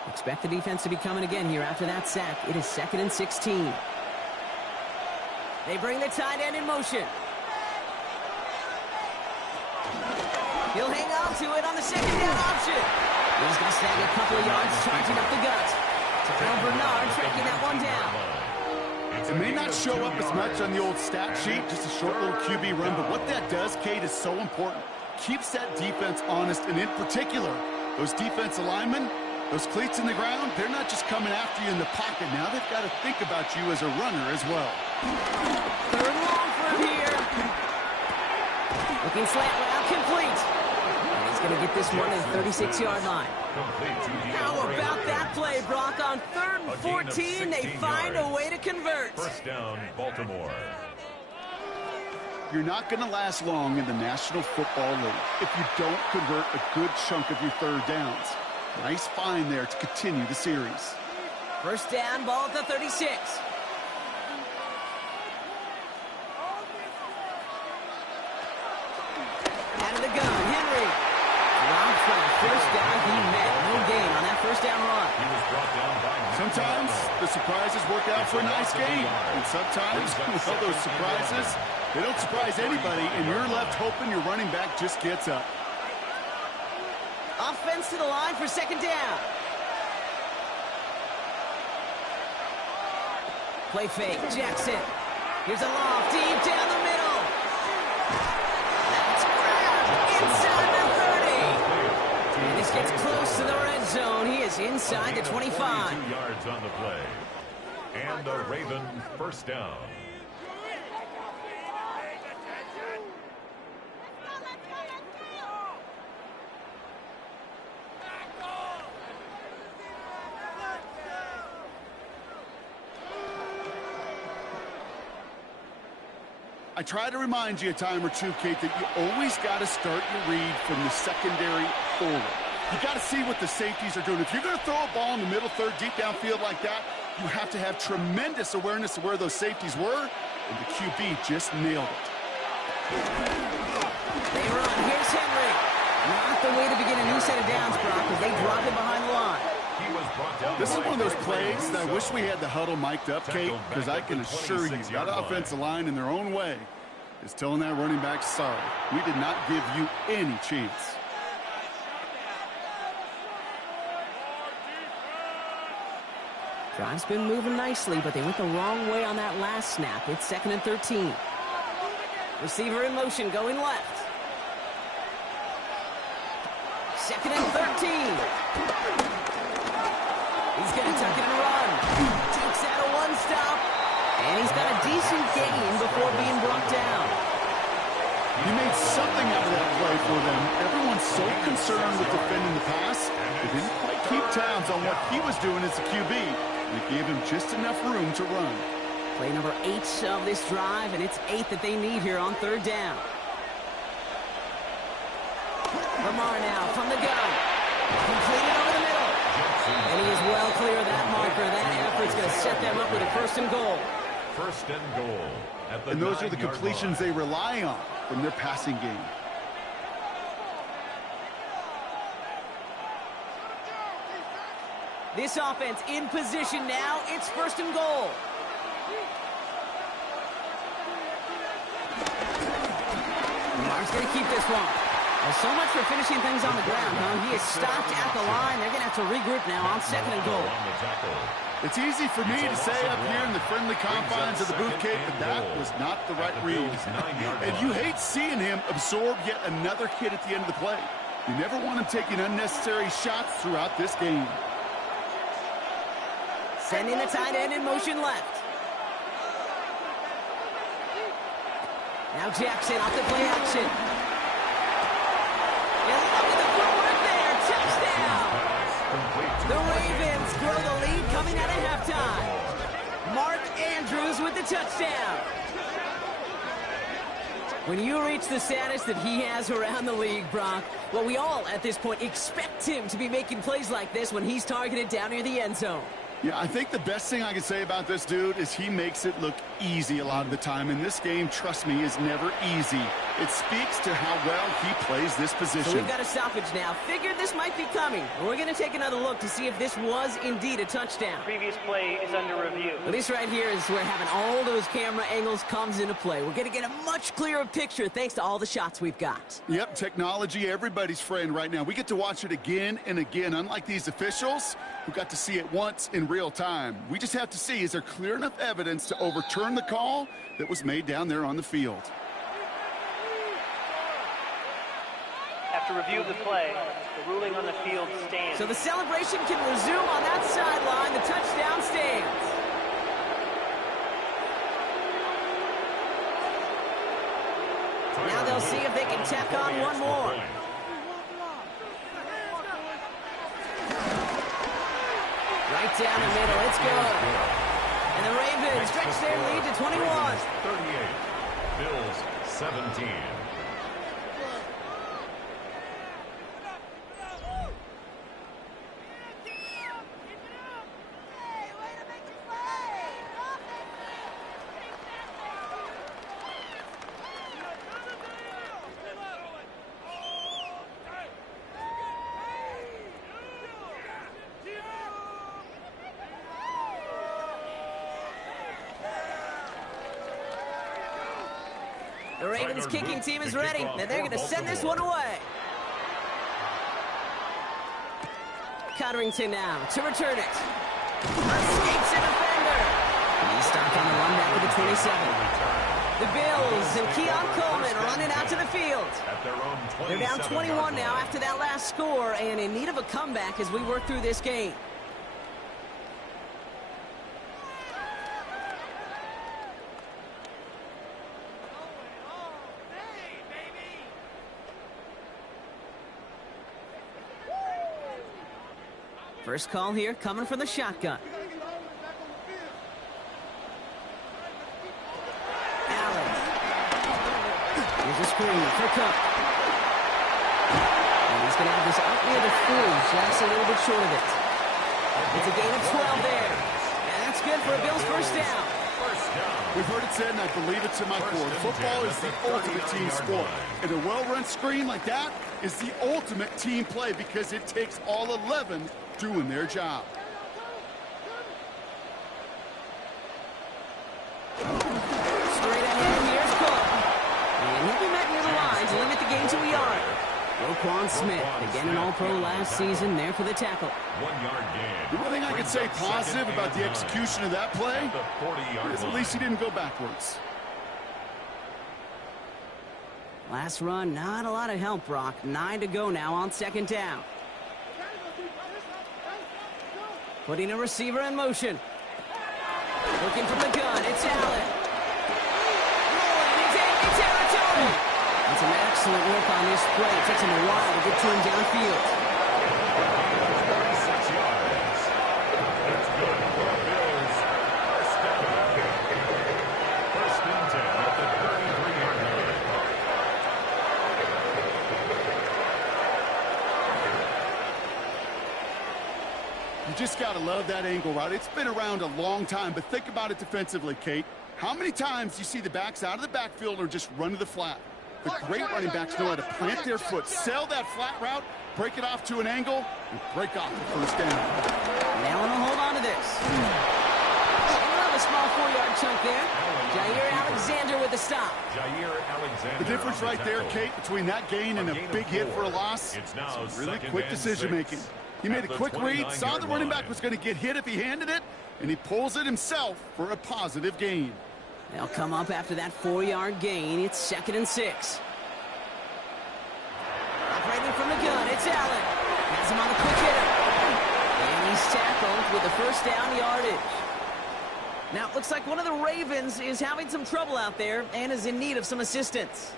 Expect the defense to be coming again here after that sack. It is 2nd and 16. They bring the tight end in motion. He'll hang on to it on the 2nd down option. He's going to snag a couple of yards, charging up the gut. Terrell Bernard tracking that one down. It may not show up as much on the old stat sheet, just a short little QB run, but what that does, Kate, is so important. Keeps that defense honest, and in particular, those defense linemen, those cleats in the ground, they're not just coming after you in the pocket. Now they've got to think about you as a runner as well. 3rd and long for him here. Looking slant route complete. And he's going to get this one at the 36-yard line. How about that play, Brock? On 3rd and 14, they find a way to convert. 1st down, Baltimore. You're not going to last long in the National Football League if you don't convert a good chunk of your 3rd downs. Nice find there to continue the series. 1st down, ball at the 36. Out of the gun, Henry. Robbed for the 1st down. He met no gain on that 1st down run. He was brought down by sometimes the surprises work out for a nice game. And sometimes, well, those surprises, they don't surprise anybody, and you're left hoping your running back just gets up. Offense to the line for 2nd down. Play fake, Jackson. Here's a loft deep down the middle. That's grabbed inside the 30. And this gets close to the red zone. He is inside the 25. 2 yards on the play. And the Raven 1st down. I try to remind you a time or two, Kate, that you always got to start your read from the secondary forward. You got to see what the safeties are doing. If you're going to throw a ball in the middle third, deep downfield like that, you have to have tremendous awareness of where those safeties were, and the QB just nailed it. They run. Here's Henry. Not the way to begin a new set of downs, Brock, as they drop it behind the line. This is one of those plays that I wish we had the huddle mic'd up, Kate, because I can assure you that offensive line in their own way is telling that running back, sorry, we did not give you any chance. Drive's been moving nicely, but they went the wrong way on that last snap. It's 2nd and 13. Receiver in motion, going left. 2nd and 13. He's going to tuck it and run. Takes out a one-stop. And he's got a decent gain before being brought down. He made something out of that play for them. Everyone's so concerned with defending the pass, they didn't quite keep tabs on what he was doing as a QB. It gave him just enough room to run. Play number 8 of this drive, and it's 8 that they need here on 3rd down. Lamar now from the gun. Completed over the middle. And he is well clear of that marker. That effort's going to set them up with a 1st and goal. 1st and goal. And those are the completions they rely on from their passing game. This offense in position now. It's 1st and goal. Mark's going to keep this one. Well, so much for finishing things on the ground, huh? He is stopped at the line. They're going to have to regroup now on 2nd and goal. It's easy for me to say up here in the friendly confines of the boot cave, but that was not the right read. And you hate seeing him absorb yet another hit at the end of the play. You never want him taking unnecessary shots throughout this game. Sending the tight end in motion left. Now Jackson off the play action. And look at the footwork there. Touchdown. The Ravens grow the lead coming out of halftime. Mark Andrews with the touchdown. When you reach the status that he has around the league, Brock, well, we all at this point expect him to be making plays like this when he's targeted down near the end zone. Yeah, I think the best thing I can say about this dude is he makes it look easy a lot of the time. And this game, trust me, is never easy. It speaks to how well he plays this position. So we've got a stoppage now. Figured this might be coming. We're going to take another look to see if this was indeed a touchdown. Previous play is under review. Well, this right here is where having all those camera angles comes into play. We're going to get a much clearer picture thanks to all the shots we've got. Yep, technology, everybody's friend right now. We get to watch it again and again, unlike these officials who got to see it once in real time. We just have to see, is there clear enough evidence to overturn the call that was made down there on the field? After review of the play, the ruling on the field stands. So the celebration can resume on that sideline. The touchdown stands. Now they'll see if they can tack on one more. Right down the middle. It's good. And the Ravens stretch their lead to 21. 38. Bills 17. The Ravens kicking team is ready, and they're going to send this one away. Cotterington now to return it. Escapes a defender. He's stopped on the run back with the 27. The Bills and Keon Coleman running out to the field. They're down 21 now after that last score, and in need of a comeback as we work through this game. First call here coming from the shotgun. Allen. Here's a screen for Cook. And he's going to have this up near the 40, just a little bit short of it. It's a gain of 12 there. And that's good for a Bills first down. We've heard it said, and I believe it to my core. Football is the ultimate team sport. And a well-run screen like that is the ultimate team play because it takes all 11 doing their job. Straight ahead, here's Cook. And he'll be met near the line to limit the game to a yard. Roquan Smith, again an All-Pro last season, there for the tackle. 1 yard gain. The one thing I could say positive about the execution of that play is at least he didn't go backwards. Last run, not a lot of help, Brock. 9 to go now on 2nd down. Putting a receiver in motion. Looking from the gun, it's Allen. Rolling into empty territory. And some excellent work on this play. It takes him a while to get to him downfield. 36 yards. That's good for the Bills. First down. First and 10 at the 33-yard line. You just got to love that angle, right? It's been around a long time, but think about it defensively, Kate. How many times do you see the backs out of the backfield or just run to the flat? The great running backs know how to plant their foot, sell that flat route, break it off to an angle, and break off the first down. Now on to hold on to this. A small 4-yard chunk there. Jair Alexander with the stop. Jair Alexander. The difference right there, Kate, between that gain and a big hit for a loss, it's now really quick decision-making. He made a quick read, saw the running back was going to get hit if he handed it, and he pulls it himself for a positive gain. They'll come up after that 4-yard gain. It's 2nd and 6. Operating from the gun, it's Allen. Has him on the quick hitter. And he's tackled with the first down yardage. Now, it looks like one of the Ravens is having some trouble out there and is in need of some assistance.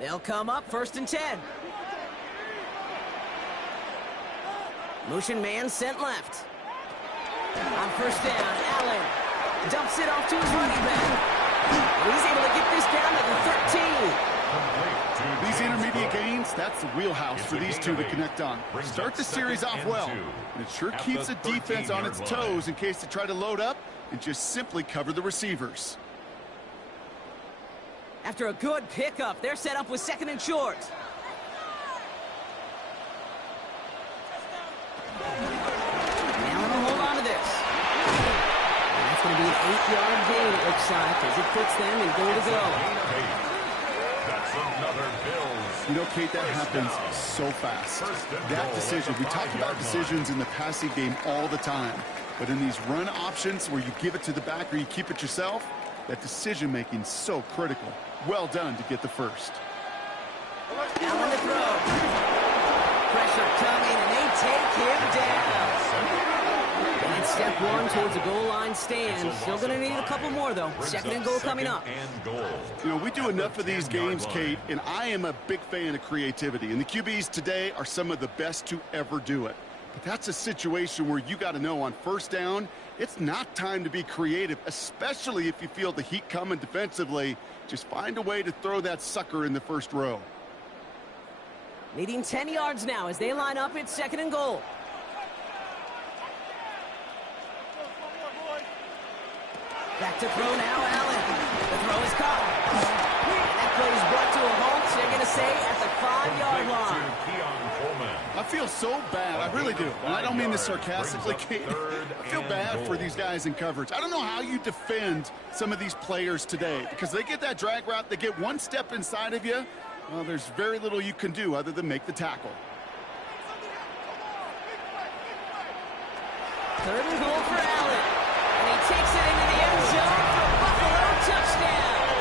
They'll come up 1st and 10. Motion man sent left. On 1st down, Allen dumps it off to his running back. And he's able to get this down to the 13. These intermediate gains, that's the wheelhouse for these two to connect on. Start the series off well, and it sure keeps the defense on its toes in case they try to load up and just simply cover the receivers. After a good pickup, they're set up with 2nd and short. Now to hold on to this. And that's going to be an 8-yard gain, it looks like, as it puts them in goal to go. That's another Bills. You know, Kate, that happens so fast. That decision, we talk about decisions in the passing game all the time. But in these run options where you give it to the back or you keep it yourself, that decision-making is so critical. Well done to get the first. Allen to throw. Pressure coming, and they take him down. And it's step 1 towards a goal line stand. Still going to need a couple more, though. 2nd and goal coming up. You know, we do enough of these games, Kate, and I am a big fan of creativity. And the QBs today are some of the best to ever do it. But that's a situation where you got to know on 1st down, it's not time to be creative, especially if you feel the heat coming defensively. Just find a way to throw that sucker in the first row. Needing 10 yards now as they line up. It's 2nd and goal. Back to throw now, Allen. The throw is caught. And that play is brought to a halt, they're going to say, at the 5-yard line. I feel so bad. I really do. And I don't mean this sarcastically, Kate. I feel bad for these guys in coverage. I don't know how you defend some of these players today because they get that drag route, they get one step inside of you. Well, there's very little you can do other than make the tackle. 3rd and goal for Allen. And he takes it into the end zone for a Buffalo touchdown.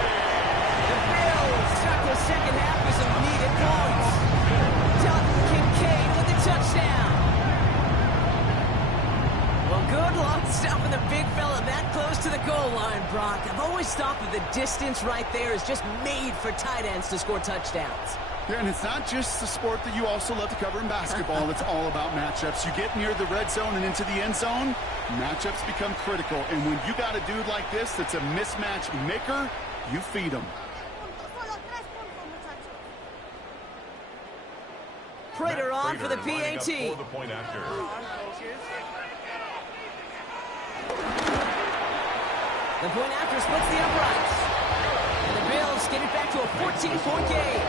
The Bills start the second half with some needed points. Kincaid with the touchdown. Well, good luck stopping the big fella that close to the goal line, Brock. I've always thought that the distance right there is just made for tight ends to score touchdowns. Yeah, and it's not just the sport that you also love to cover in basketball. It's all about matchups. You get near the red zone and into the end zone, matchups become critical. And when you got a dude like this that's a mismatch maker, you feed him. Prater on for the PAT. For the point after. The point after splits the uprights. And the Bills get it back to a 14-point game.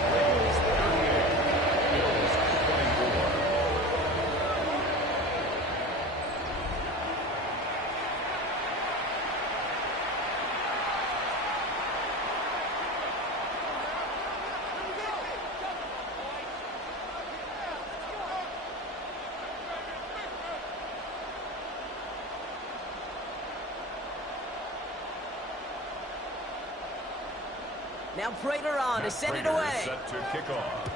Now Prater on to send it away. Set to kick off.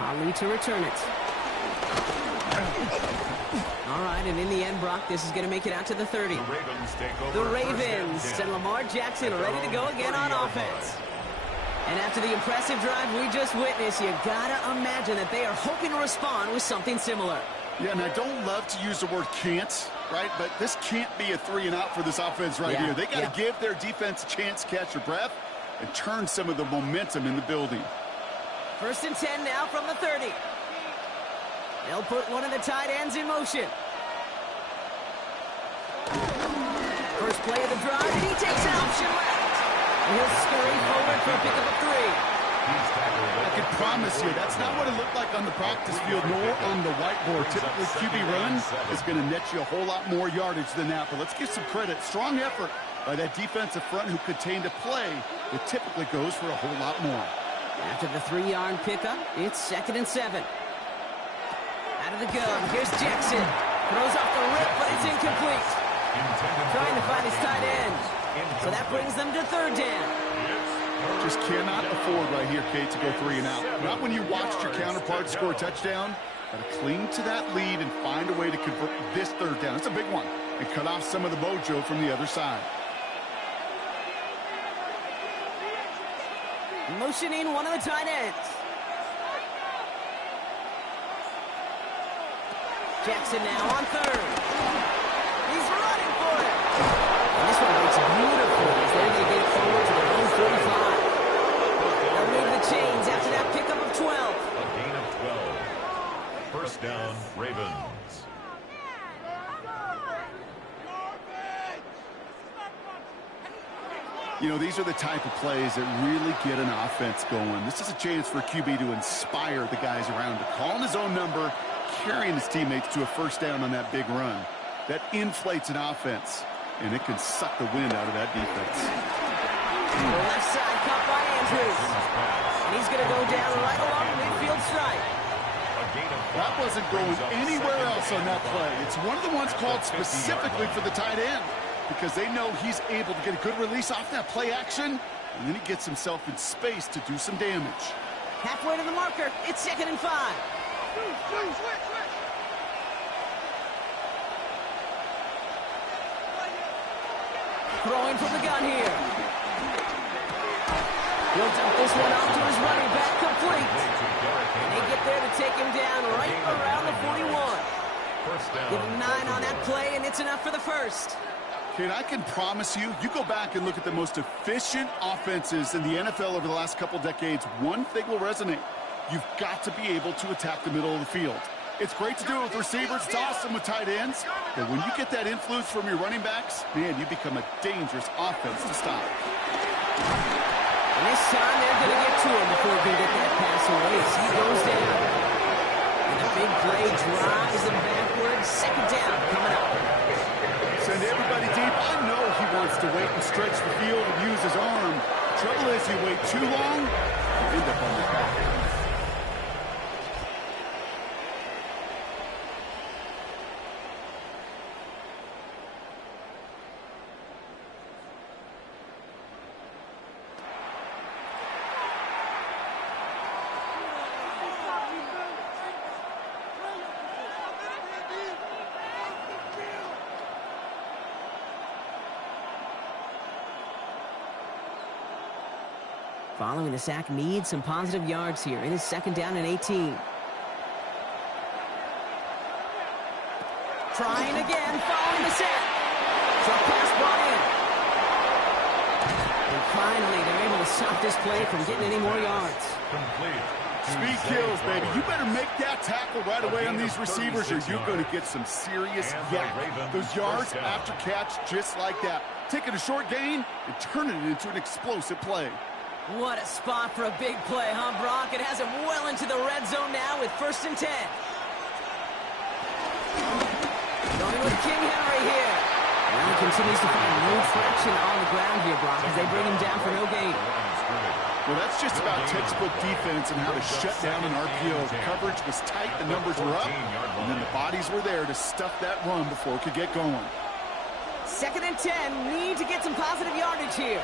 Ali to return it. All right, and in the end, Brock, this is going to make it out to the 30. The Ravens take over. The Ravens and Lamar Jackson are ready to go again on offense. And after the impressive drive we just witnessed, you gotta imagine that they are hoping to respond with something similar. Yeah, and I don't love to use the word can't, right? But this can't be a 3-and-out for this offense right here. They got to give their defense a chance to catch their breath and turn some of the momentum in the building. 1st and 10 now from the 30. They'll put one of the tight ends in motion. First play of the drive, and he takes an option left. And he'll scurry forward for a pickup of 3. I can promise you, that's not what it looked like on the practice field nor on the whiteboard. Typically, QB run is going to net you a whole lot more yardage than that. But let's give some credit. Strong effort by that defensive front who contained a play that typically goes for a whole lot more. After the 3-yard pickup, it's 2nd and 7. Out of the gun, here's Jackson. Throws off the rip, but it's incomplete. Trying to find his tight end. So that brings them to 3rd down. Just cannot afford right here, Kate, to go 3-and-out. Not when you watched your counterpart score a touchdown. Got to cling to that lead and find a way to convert this 3rd down. It's a big one. And cut off some of the mojo from the other side. Motioning one of the tight ends. Jackson now on 3rd. He's running for it. And this one breaks beautifully as they're going to get forward to their own 45. They'll move the chains after that pickup of 12. A gain of 12. 1st down, Ravens. You know, these are the type of plays that really get an offense going. This is a chance for a QB to inspire the guys around him. Calling his own number, carrying his teammates to a 1st down on that big run. That inflates an offense, and it can suck the wind out of that defense. The left side caught by Andrews. And he's going to go down right along the midfield stripe. That wasn't going anywhere else on that play. It's one of the ones called specifically for the tight end because they know he's able to get a good release off that play action, and then he gets himself in space to do some damage. Halfway to the marker, it's 2nd and 5. Throwing from the gun here. He'll dump this one off to his running back, complete. And they get there to take him down right around the 41. Give him 9 on that play, and it's enough for the 1st. Kate, I can promise you, you go back and look at the most efficient offenses in the NFL over the last couple decades, one thing will resonate. You've got to be able to attack the middle of the field. It's great to do it with receivers. It's awesome with tight ends. But when you get that influence from your running backs, man, you become a dangerous offense to stop. And this time they're going to get to him before he can get that pass away as he goes down. And a big play drives him backwards. 2nd down coming up. Send everybody deep. I know he wants to wait and stretch the field and use his arm. The trouble is you wait too long, you end up on your back. Following the sack needs some positive yards here. It is 2nd down and 18. Trying again, following the sack. Short pass brought in. And finally, they're able to stop this play from getting any more yards. Complete. Speed kills, baby. You better make that tackle right away on these receivers or you're going to get some serious yak. Those yards after catch just like that. Taking a short gain and turning it into an explosive play. What a spot for a big play, huh, Brock? It has him well into the red zone now with 1st and 10. Going with King Henry here. Now he continues to find no traction on the ground here, Brock, as they bring him down for no gain. Well, that's just about textbook defense and how to shut down an RPO. The coverage was tight, the numbers were up, and then the bodies were there to stuff that run before it could get going. 2nd and 10, need to get some positive yardage here.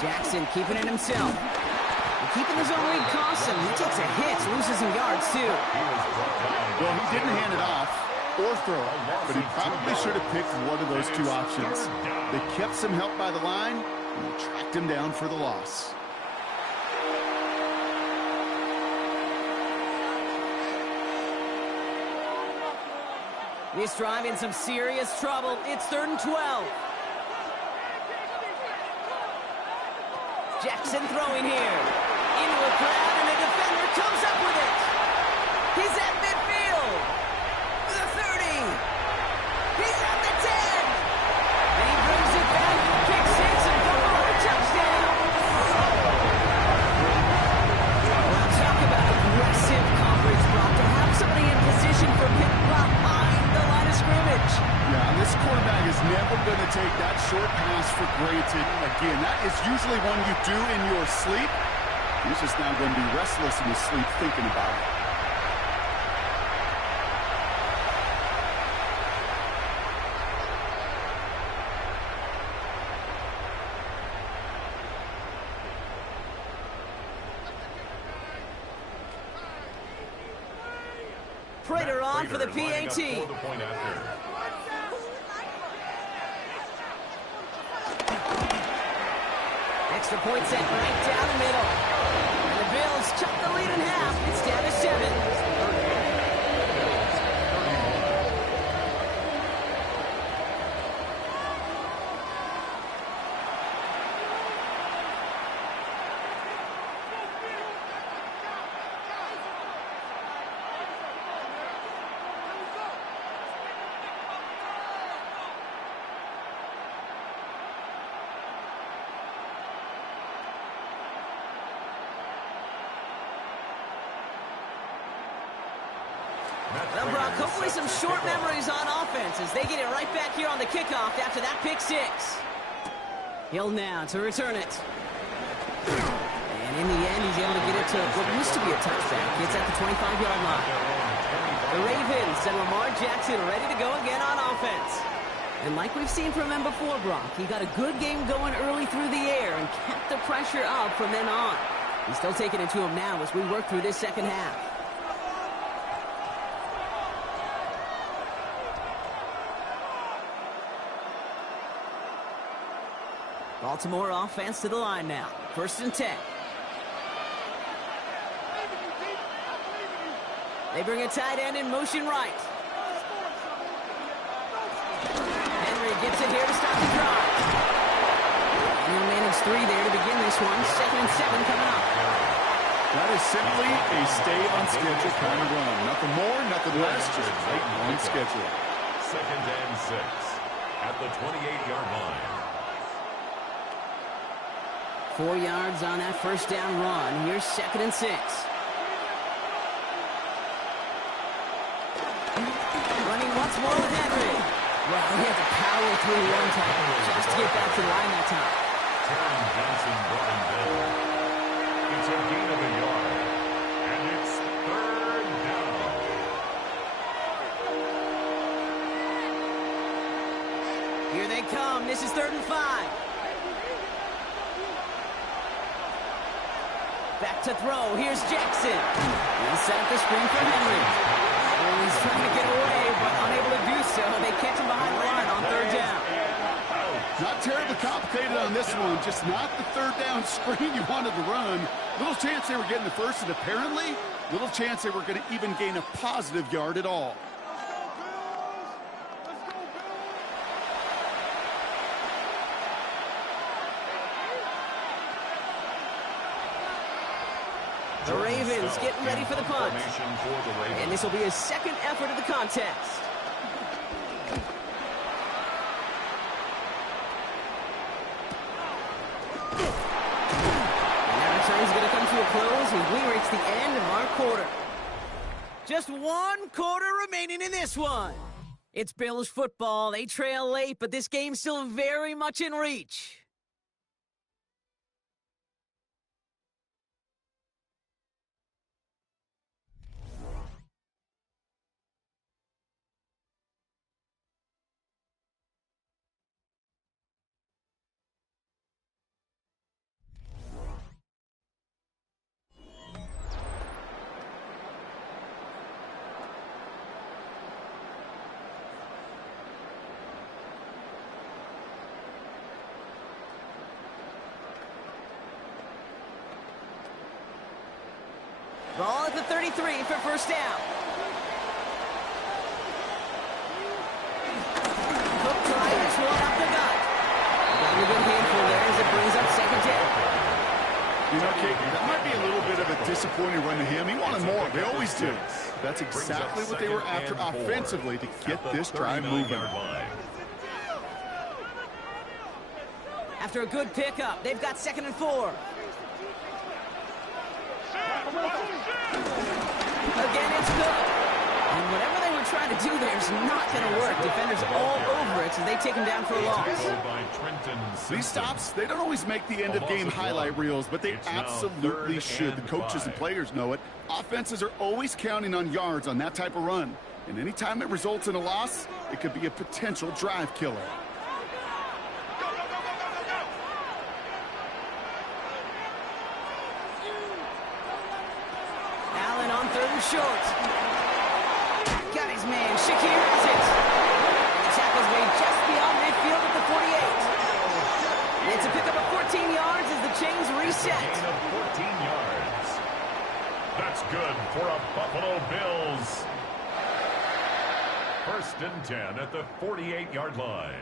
Jackson keeping it himself. And keeping his own lead costs him. He takes a hit, loses some yards too. Well, he didn't hand it off or throw it, but he probably should have picked one of those two options. They kept some help by the line, And tracked him down for the loss. This drive in some serious trouble. It's 3rd and 12. Jackson throwing here. Into a crowd, and a defender comes up with it. He's at midfield. The 30. He's at the 10. And he brings it back for kick 6 and Buffalo a touchdown. Well, talk about aggressive coverage, Brock. To have somebody in position for pick behind the line of scrimmage. Yeah, this quarterback is never going to take that short pass for granted. Again, that is usually one you do in your sleep. He's just now going to be restless in his sleep thinking about it. Prater on for the PAT. Extra point set right down the middle. And the Bills chop the lead in half. It's down to 7. Well, Brock, hopefully some short memories on offense as they get it right back here on the kickoff after that pick 6. Hill now to return it. And in the end, he's able to get it to what used to be a touchback. It's at the 25-yard line. The Ravens and Lamar Jackson ready to go again on offense. And like we've seen from him before, Brock, he got a good game going early through the air and kept the pressure up from then on. He's still taking it to him now as we work through this second half. Baltimore offense to the line now. 1st and 10. They bring a tight end in motion right. Henry gets it here to start the drive. And he'll manage 3 there to begin this one. 2nd and 7 coming up. That is simply a stay on schedule kind of run. Nothing more, nothing less, just right on schedule. 2nd and 6 at the 28-yard line. 4 yards on that first down run. Here's 2nd and 6. Running once more with Henry. Well, he had to power through one tackle just to get back to the line that time. Terry Johnson brought him down. It's a gain of a yard. And it's 3rd down. Here they come. This is 3rd and 5. Back to throw. Here's Jackson. He set up the screen for Henry. And he's trying to get away, but unable to do so. They catch him behind the line on 3rd down. Not terribly complicated on this one. Just not the 3rd down screen you wanted to run. Little chance they were getting the first, and apparently, little chance they were going to even gain a positive yard at all. The Ravens getting ready for the punt. And this will be his 2nd effort of the contest. And that return's going to come to a close as we reach the end of our quarter. Just 1 quarter remaining in this one. It's Bills football. They trail late, but this game's still very much in reach. Ball at the 33 for first down. Cook trying to swat up the gut. Got a good handful there as it brings up second down. You know, Kate, that might be a little bit of a disappointing run to him. He wanted more. They always do. That's exactly what they were after offensively to get this drive moving. After a good pickup, they've got 2nd and 4. Again, it's good. And whatever they were trying to do there is not going to work. Defenders all over it, so they take him down for a loss. These stops, they don't always make the end-of-game highlight reels, but they absolutely should. The coaches and players know it. Offenses are always counting on yards on that type of run. And anytime it results in a loss, it could be a potential drive killer. Allen on 3rd and short. Got his man. Shakir has it. And the tackle's made just beyond midfield at the 48. It's a pickup of 14 yards as the chains reset. Gain of 14 yards. That's good for a Buffalo Bills. 1st and 10 at the 48-yard line.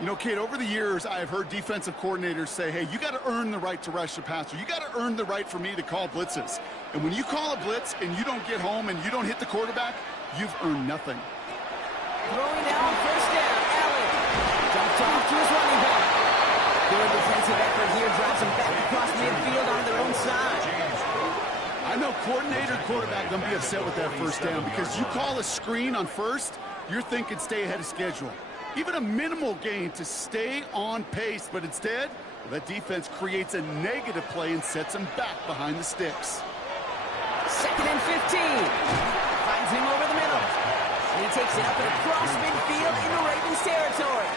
You know, Kate, over the years, I have heard defensive coordinators say, hey, you got to earn the right to rush the passer. You got to earn the right for me to call blitzes. And when you call a blitz and you don't get home and you don't hit the quarterback, you've earned nothing. Throwing down 1st down. Allen dumped off to his running back. Good defensive effort here. Drives him back across midfield on their own side. I know coordinator, quarterback going to be upset with that 1st down because you call a screen on 1st, you're thinking stay ahead of schedule. Even a minimal gain to stay on pace, but instead, that defense creates a negative play and sets them back behind the sticks. 2nd and 15. Finds him over the middle. And he takes it up and across midfield into Ravens territory.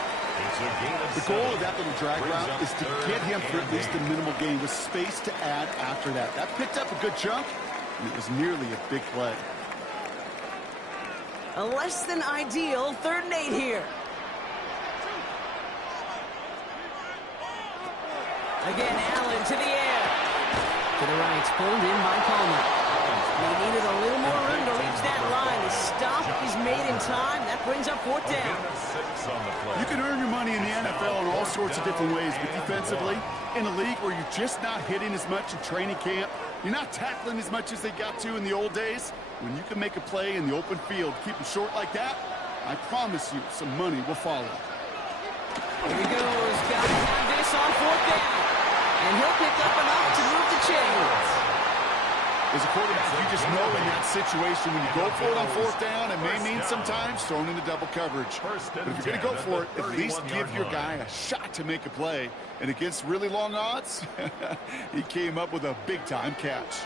The goal of that little drag route is to get him for at least a minimal gain with space to add after that. That picked up a good chunk, and it was nearly a big play. A less than ideal 3rd and 8 here. Again, Allen to the air. To the right, pulled in by Palmer. He needed a little more room to reach that line. The stop is made in time. That brings up 4th down. You can earn your money in the NFL in all sorts of different ways, but defensively, in a league where you're just not hitting as much in training camp, you're not tackling as much as they got to in the old days, when you can make a play in the open field, keep them short like that, I promise you some money will follow. Here he goes. Got to have this on 4th down. And he'll pick up enough to move the chains. As a quarterback, you just know in that situation, when you go for it on 4th down, it may mean sometimes thrown into double coverage. But if you're going to go for it, at least give your guy a shot to make a play. And against really long odds, he came up with a big-time catch.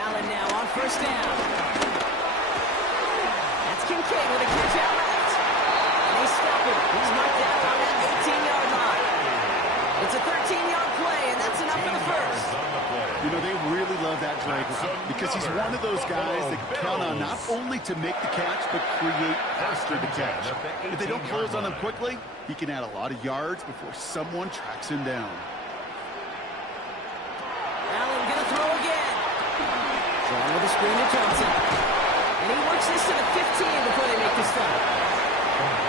Allen now on 1st down. That's Kincaid with a catch out right. And they stop him. He's marked out on that 18-yard line. It's a 13-yard play, and that's enough for the 1st. You know, they really love that drag route because he's one of those guys that can count on not only to make the catch, but create after the catch. If they don't close on him quickly, he can add a lot of yards before someone tracks him down. Allen gonna throw again. Throwing with a screen to Johnson. And he works this to the 15 before they make the stop.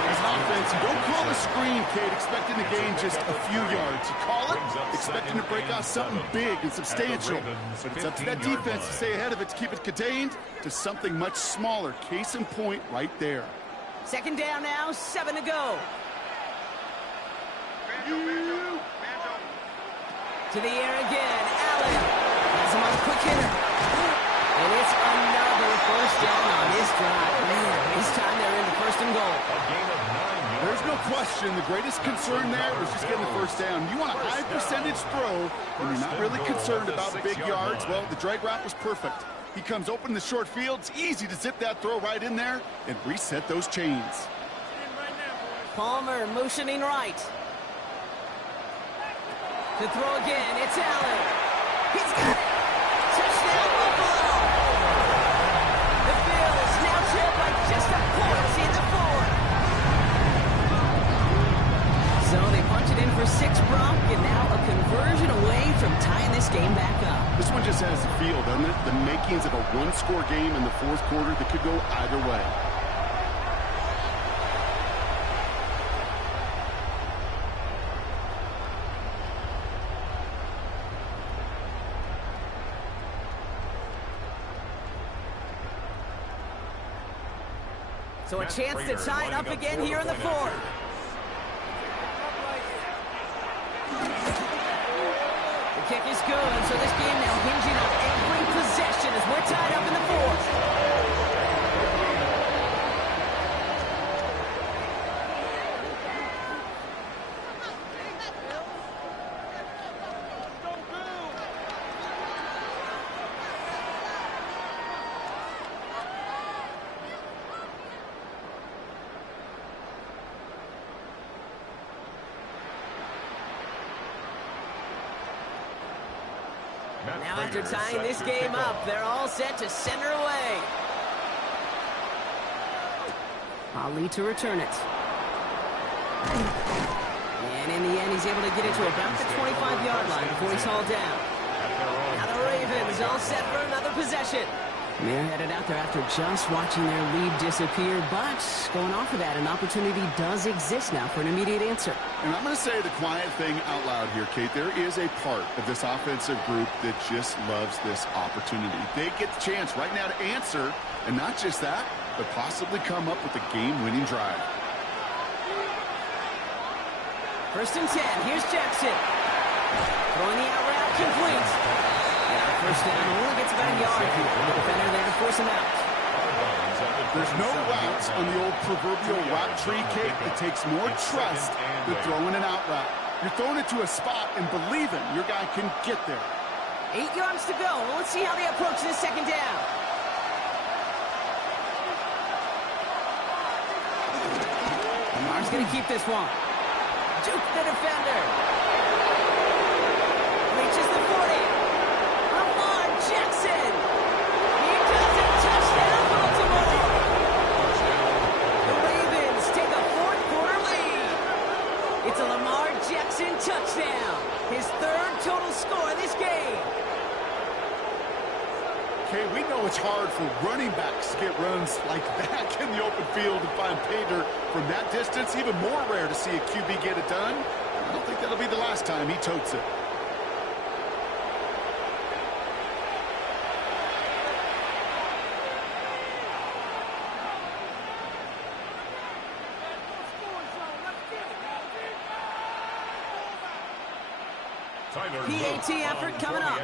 As an offense, you don't call a screen, Kate, expecting to gain just a few yards. You call it, expecting to break out something big and substantial. But it's up to that defense to stay ahead of it, to keep it contained to something much smaller. Case in point right there. 2nd down now, 7 to go. To the air again, Allen has him on a quick hitter. And it's another 1st down on this drive. Man, this time they're in the 1st and goal. There's no question the greatest concern there was just getting the 1st down. You want a high percentage throw when you're not really concerned about big yards. Well, the drag route was perfect. He comes open in the short field. It's easy to zip that throw right in there and reset those chains. Palmer motioning right. To throw again, it's Allen. He's got it. Touchdown, Buffalo. 6, Brock, and now a conversion away from tying this game back up. This one just has the feel, doesn't it? The makings of a one-score game in the fourth quarter that could go either way. So a chance to tie it up again here in the fourth. The kick is good, so this game now hinging on every possession as we're tied up in the fourth. Now after tying this game up, they're all set to send her away. Ali to return it. And in the end, he's able to get it to about the 25-yard line before he's hauled down. Now the Ravens all set for another possession. And they're headed out there after just watching their lead disappear, but going off of that, an opportunity does exist now for an immediate answer. And I'm going to say the quiet thing out loud here, Kate. There is a part of this offensive group that just loves this opportunity. They get the chance right now to answer, and not just that, but possibly come up with a game-winning drive. 1st and 10. Here's Jackson. Throwing the out route complete. First down, only gets about a yard here. The defender there to force him out. There's no routes on the old proverbial route tree, Kate. It takes more trust than throwing an out route. You're throwing it to a spot and believing your guy can get there. 8 yards to go. Well, let's see how they approach this second down. Lamar's going to keep this one. Juke the defender. Reaches the 40. Jackson! He does it! Touchdown, Baltimore! The Ravens take a fourth-quarter lead. It's a Lamar Jackson touchdown. His 3rd total score of this game. Okay, we know it's hard for running backs to get runs like that in the open field and find pay dirt from that distance. Even more rare to see a QB get it done. I don't think that'll be the last time he totes it. PAT effort coming up.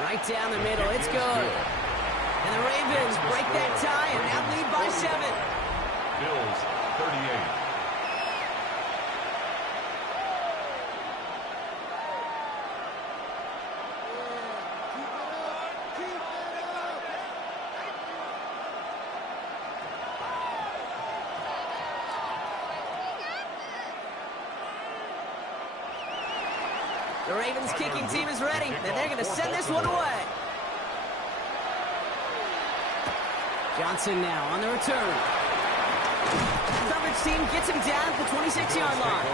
Right down the middle. It's good. And the Ravens break that tie and now lead by 7. Bills 38. The Ravens kicking team is ready, and they're going to send this one away. Johnson now on the return. Coverage team gets him down at the 26-yard line.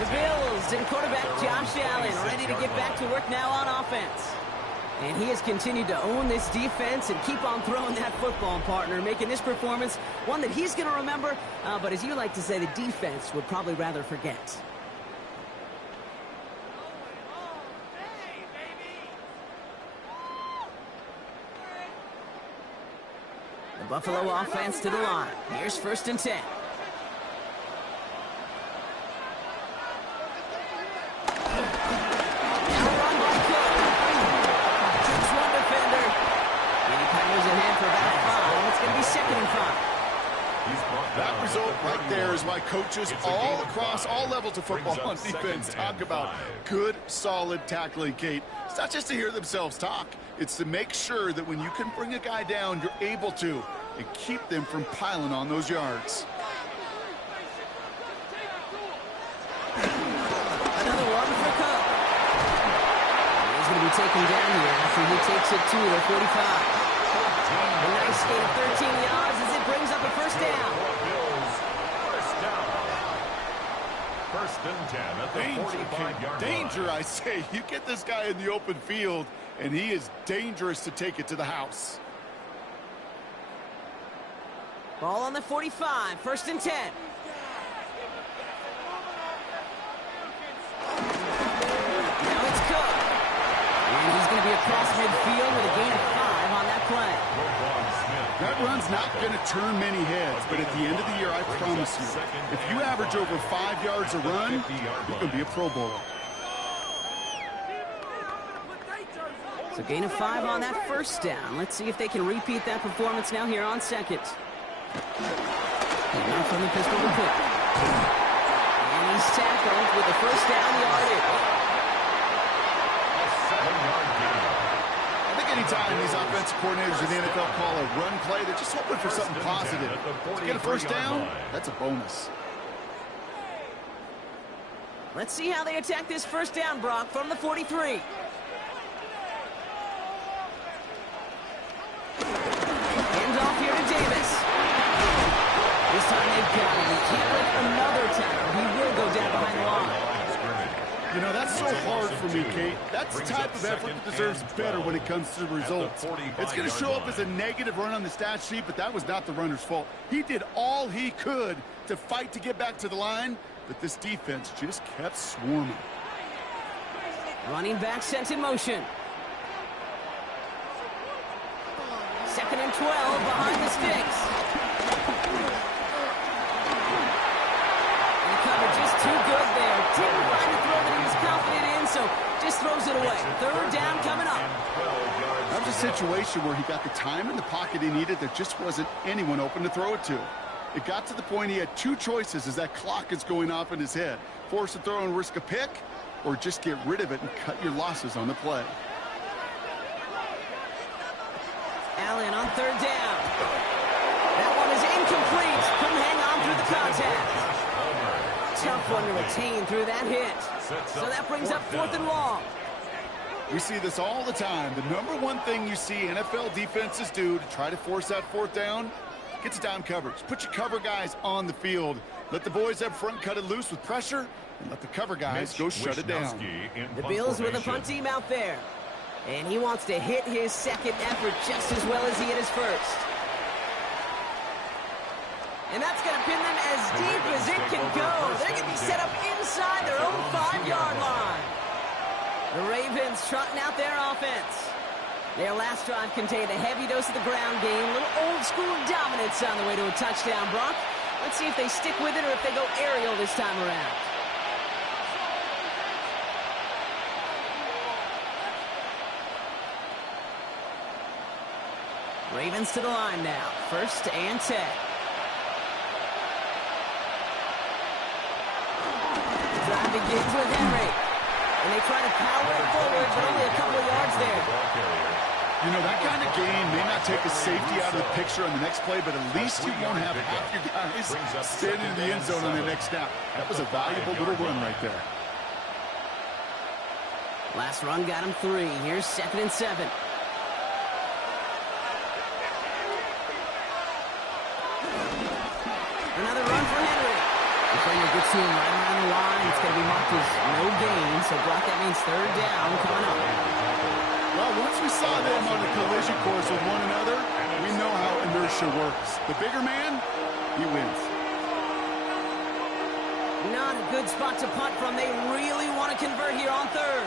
The Bills and quarterback Josh Allen ready to get back to work now on offense. And he has continued to own this defense and keep on throwing that football, partner, making this performance one that he's going to remember, but as you like to say, the defense would probably rather forget. The Buffalo offense to the line. Here's 1st and 10. That result right there is why coaches all across all levels of football on defense talk about good, solid tackling, Kate. It's not just to hear themselves talk. It's to make sure that when you can bring a guy down, you're able to, and keep them from piling on those yards. Another one for Cook. He's going to be taken down here after he takes it to the 45. A nice gain of 13 yards as it brings up first down. Bills, first down. First and 10 at the 45-yard line. Danger, I say. You get this guy in the open field, and he is dangerous to take it to the house. Ball on the 45, first and 10. Now it's Cook. And he's going to be across midfield with a gain of 5 on that play. That run's not going to turn many heads, but at the end of the year, I promise you, if you average over 5 yards a run, you're going to be a Pro Bowler. So gain of 5 on that first down. Let's see if they can repeat that performance now here on second. And now from the pistol to Cook. And he's tackled with the first down yardage. I think anytime these offensive coordinators in the NFL call a run play, they're just hoping for something positive. To get a first down, that's a bonus. Let's see how they attack this first down, Brock, from the 43. Hands off here to Davis. This time they've got him. He can't break another tackle. He will go down behind the line. You know, that's so hard for me, Kate. That's the type of effort that deserves better when it comes to the results. It's going to show up as a negative run on the stat sheet, but that was not the runner's fault. He did all he could to fight to get back to the line, but this defense just kept swarming. Running back sent in motion. Second and 12 behind the sticks. And the coverage is too good there. Didn't find the throw that he was confident in, so just throws it away. Third down coming up. That was a situation where he got the time in the pocket he needed. There just wasn't anyone open to throw it to. It got to the point he had two choices as that clock is going off in his head. Force a throw and risk a pick, or just get rid of it and cut your losses on the play. Allen on third down. That one is incomplete. Couldn't hang on through the contact. Tough one to retain through that hit. So that brings up fourth and long. We see this all the time. The number one thing you see NFL defenses do to try to force that fourth down, get to down coverage. Put your cover guys on the field. Let the boys up front cut it loose with pressure, and let the cover guys go shut it down. The Bills with a punt team out there. And he wants to hit his second effort just as well as he hit his first. And that's going to pin them as deep as it can go. They're going to be set up inside their own 5-yard line. The Ravens trotting out their offense. Their last drive contained a heavy dose of the ground game. A little old-school dominance on the way to a touchdown, Brock. Let's see if they stick with it or if they go aerial this time around. Ravens to the line now. First and 10. Drive begins with Henry. And they try to power it forward, but only a couple of yards there. You know, that kind of game may not take a safety out of the picture on the next play, but at least you won't have half your guys standing in the end zone on the next snap. That was a valuable little run right there. Last run got him 3. Here's second and 7. Another run for Henry. Defender gets him right around the line. It's going to be marked as no gain. So, Brock, that means third down coming up. Well, once we saw them on the collision course with one another, we know how inertia works. The bigger man, he wins. Not a good spot to punt from. They really want to convert here on third.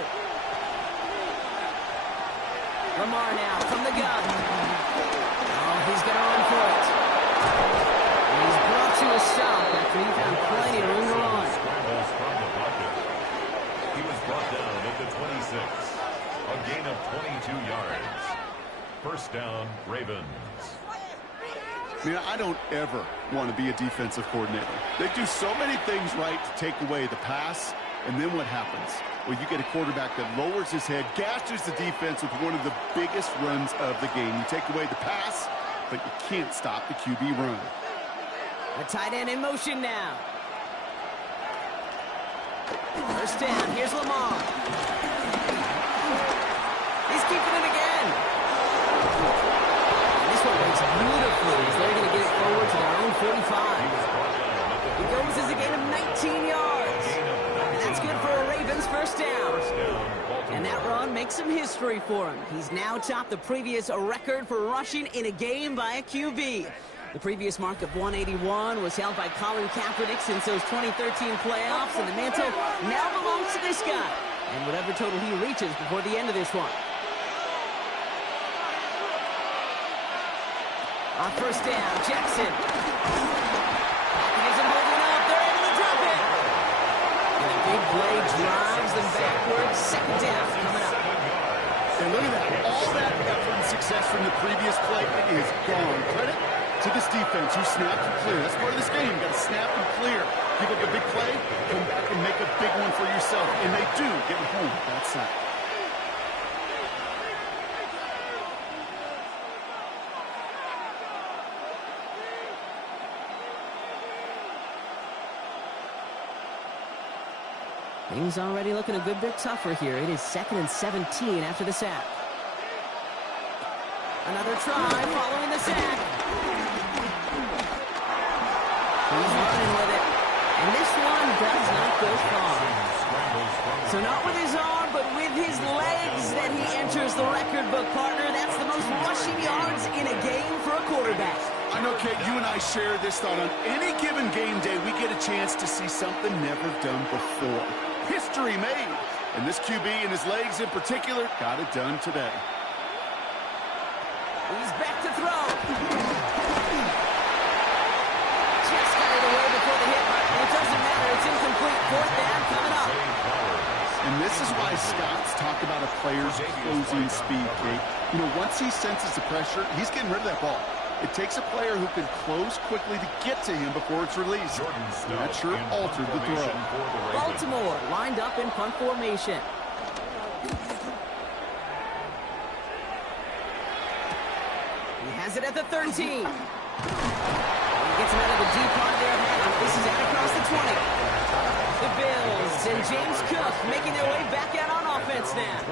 Lamar now from the gun. Oh, he's going to run for it. He's brought to a stop after he found plenty of room to run. He was brought down at the 26. A gain of 22 yards. First down, Ravens. Man, I don't ever want to be a defensive coordinator. They do so many things right to take away the pass, and then what happens? Well, you get a quarterback that lowers his head, gashes the defense with one of the biggest runs of the game. You take away the pass, but you can't stop the QB run. A tight end in motion now. First down. Here's Lamar. He's keeping it again. And this one works beautifully as they're going to get it forward to their own make some history for him. He's now topped the previous record for rushing in a game by a QB. The previous mark of 181 was held by Colin Kaepernick since those 2013 playoffs, and the mantle now belongs to this guy. And whatever total he reaches before the end of this one. On first down, Jackson. Isn't holding up. They're able to drop it. And a big play drives them backwards. Second down coming up. And look at that. All that effort and success from the previous play is gone. Credit to this defense who snapped and clear. That's part of this game. You got to snap and clear. Give up a big play, come back and make a big one for yourself. And they do get home. That's that. Things already looking a good bit tougher here. It is 2nd and 17 after the sack. Another try following the sack. He's running with it. And this one does not go far. So not with his arm, but with his legs that he enters the record book, partner. That's the most rushing yards in a game for a quarterback. I know, Kate, you and I share this thought. On any given game day, we get a chance to see something never done before. History made. And this QB and his legs in particular got it done today. He's back to throw. Just got it away before the hit, but it doesn't matter. It's incomplete. Fourth down coming up. And this is why Scott's talked about a player's closing speed, Kate. You know, once he senses the pressure, he's getting rid of that ball. It takes a player who can close quickly to get to him before it's released. And that sure altered the throw. Baltimore lined up in punt formation. He has it at the 13. He gets him out of the deep part there. This is out across the 20. The Bills and James Cook making their way back out on offense now.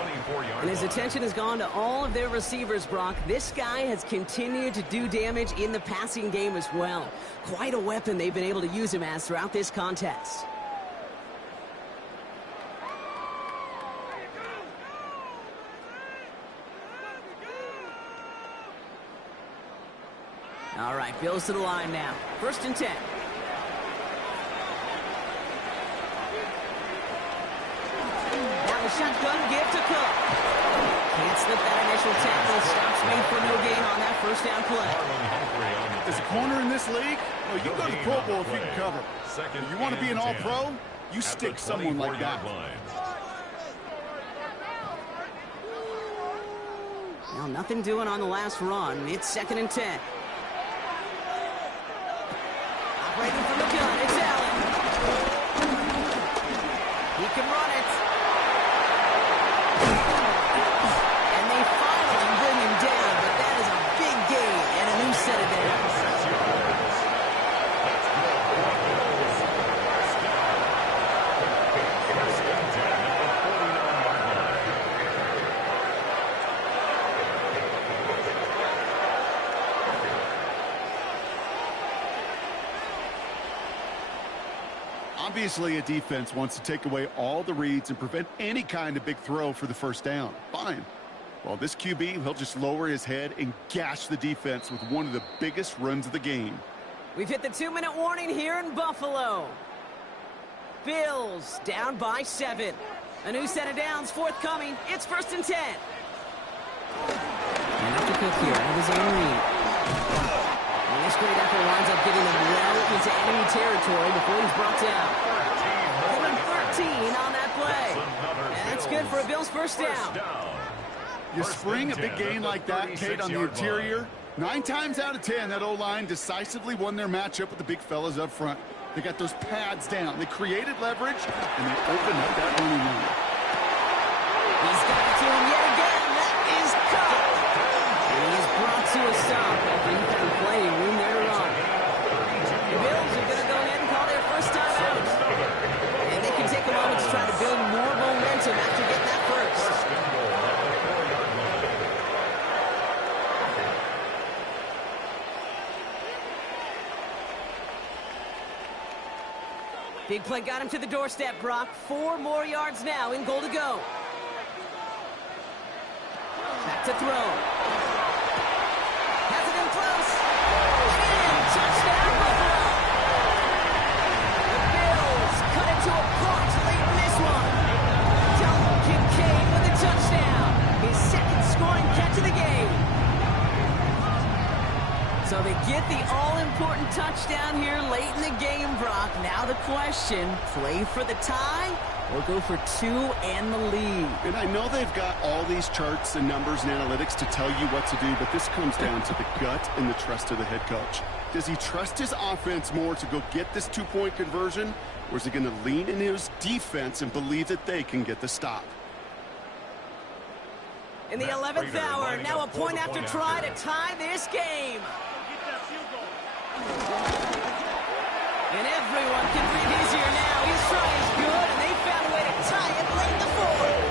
And his attention has gone to all of their receivers, Brock. This guy has continued to do damage in the passing game as well. Quite a weapon they've been able to use him as throughout this contest. All right, Bills to the line now. 1st and 10. Shotgun give to Cook. Can't slip that initial tackle. Stops made for no gain on that first down play. As a corner in this league, well, you go to the Pro Bowl if you can cover. You want to be an all-pro, you stick someone like that. Well, nothing doing on the last run. It's 2nd and 10. Operating from the gun, it's Allen. He can run it. Obviously, a defense wants to take away all the reads and prevent any kind of big throw for the first down. Fine. Well, this QB, he'll just lower his head and gash the defense with one of the biggest runs of the game. We've hit the 2-minute warning here in Buffalo. Bills down by 7. A new set of downs forthcoming. It's 1st and 10. And after Cook here, out of his own read. And this great effort winds up getting him well into enemy territory before he's brought down. 13 on that play. And that's good for a Bills first down. You spring a big gain like that, Kate, on the interior. 9 times out of 10, that O-line decisively won their matchup with the big fellas up front. They got those pads down. They created leverage, and they opened up that running lane. He's got it to him yet again. That is Cook. And he is brought to a stop after he found plenty of room there to run. The Bills are going to go ahead and call their first time out. And they can take a moment to try to build more momentum after getting that first. Big play got him to the doorstep, Brock. 4 more yards now in goal to go. Back to throw. Has it in close. And touchdown, Buffalo. The Bills cut it to a punt late in this one. Dalton Kincaid with a touchdown. His second scoring catch of the game. So they get the all-important touchdown here late in the game, Brock. Now the question, play for the tie or go for two and the lead? And I know they've got all these charts and numbers and analytics to tell you what to do, but this comes down to the gut and the trust of the head coach. Does he trust his offense more to go get this two-point conversion, or is he going to lean into his defense and believe that they can get the stop? In the 11th hour, now a point after try to tie this game. And everyone can breathe easier now. His try is good, and they found a way to tie it late in the fourth.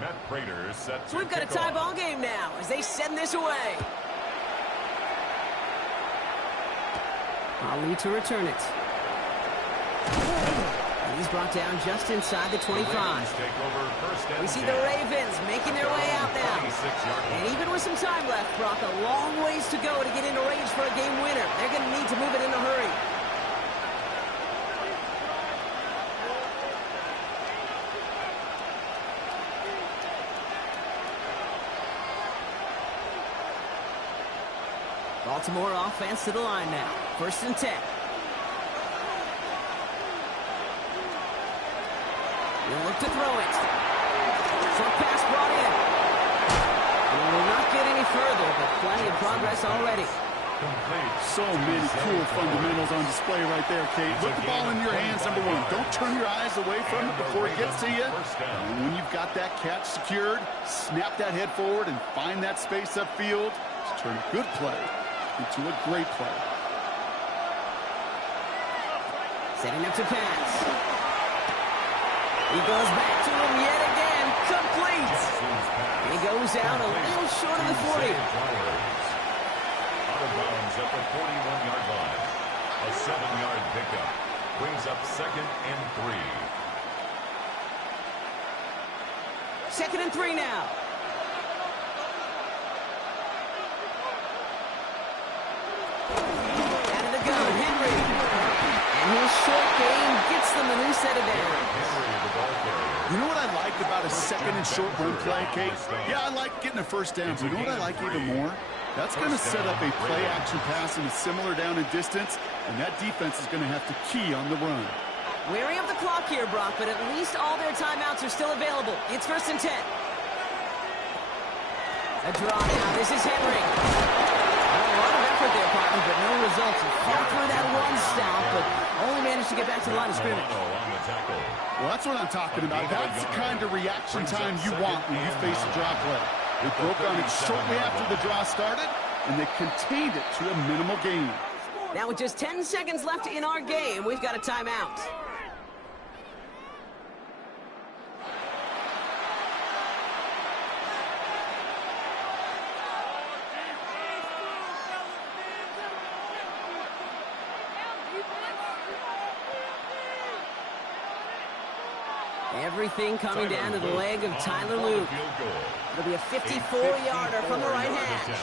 Matt Prater is set to So we've got a tie ball game now as they send this away. Ali to return it. And he's brought down just inside the 25. We see the Ravens making their way out now. And even with some time left, Brock, a long ways to go to get into range for a game winner. They're going to need to move it in a hurry. Baltimore offense to the line now. 1st and 10. We'll look to throw it. Short pass brought in. And will not get any further, but plenty of progress already. So many cool fundamentals on display right there, Kate. Put the ball in your hands, number one. Don't turn your eyes away from it before it gets to you. And when you've got that catch secured, snap that head forward and find that space upfield to turn a good play into a great play. Setting up to pass. He goes back to him yet again. Complete. He goes out a little short of the 40. Out of bounds at the 41-yard line. A 7-yard pickup brings up 2nd and 3. 2nd and 3 now. Out of the gun, Henry. And his short game gets them a new set of downs. You know what I like about a 2nd and short run play, Kate? Yeah, I like getting a first down, but you know what I like even more? That's going to set up a play-action pass in a similar down and distance, and that defense is going to have to key on the run. Wary of the clock here, Brock, but at least all their timeouts are still available. It's 1st and 10. A draw now. This is Henry. A lot of effort there, partner, but no results. He fought through that one stop, but only managed to get back to the line of scrimmage. Well, that's what I'm talking about. That's the kind of reaction time you want when you face a draw play. They broke on it shortly after the draw started, and they contained it to a minimal gain. Now with just 10 seconds left in our game, we've got a timeout. Everything coming down to the leg of Tyler Luke. It'll be a 54-yarder from the right hash.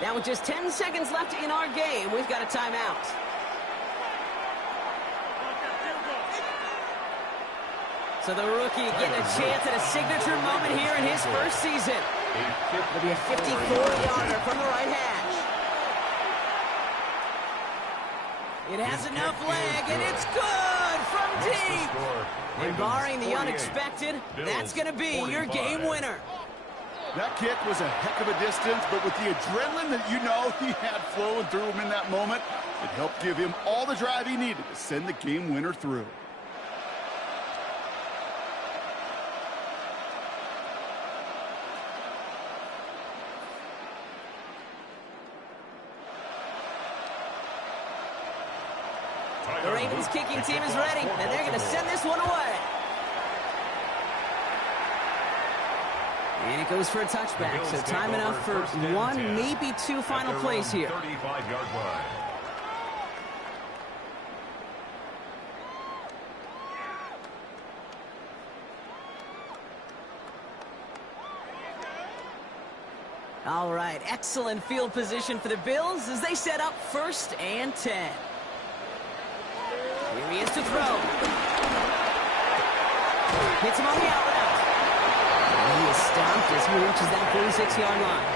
Now with just 10 seconds left in our game, we've got a timeout. So the rookie getting a chance at a signature moment here in his first season. It'll be a 54-yarder from the right hash. It has enough leg, and it's good from deep. And barring the unexpected, that's going to be your game winner. That kick was a heck of a distance, but with the adrenaline that you know he had flowing through him in that moment, it helped give him all the drive he needed to send the game winner through. Ravens kicking team is ready, and they're going to send this one away. And it goes for a touchback, so time enough for one, maybe two final plays here. 35-yard line. All right, excellent field position for the Bills as they set up 1st and 10. Here he is to throw. Hits him on the out route. And he is stopped as he reaches that 46-yard line.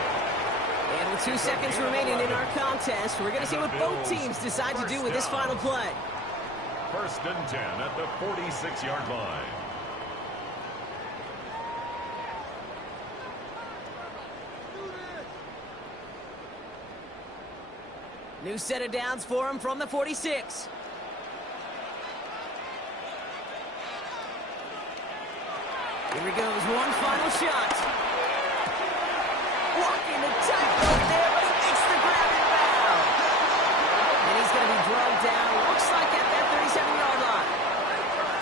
And with 2 seconds remaining in our contest, we're going to see what both teams decide to do with this final play. 1st and 10 at the 46-yard line. New set of downs for him from the 46. Here he goes, one final shot. Walking the tightrope there, but he makes the grab and bound. And he's going to be drugged down, looks like at that 37-yard line.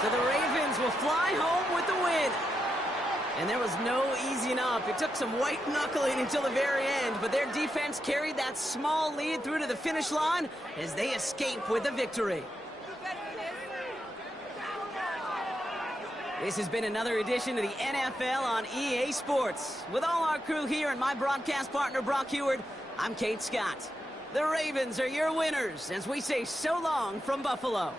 So the Ravens will fly home with the win. And there was no easing up. It took some white knuckling until the very end, but their defense carried that small lead through to the finish line as they escape with the victory. This has been another edition of the NFL on EA Sports. With all our crew here and my broadcast partner, Brock Heward, I'm Kate Scott. The Ravens are your winners as we say so long from Buffalo.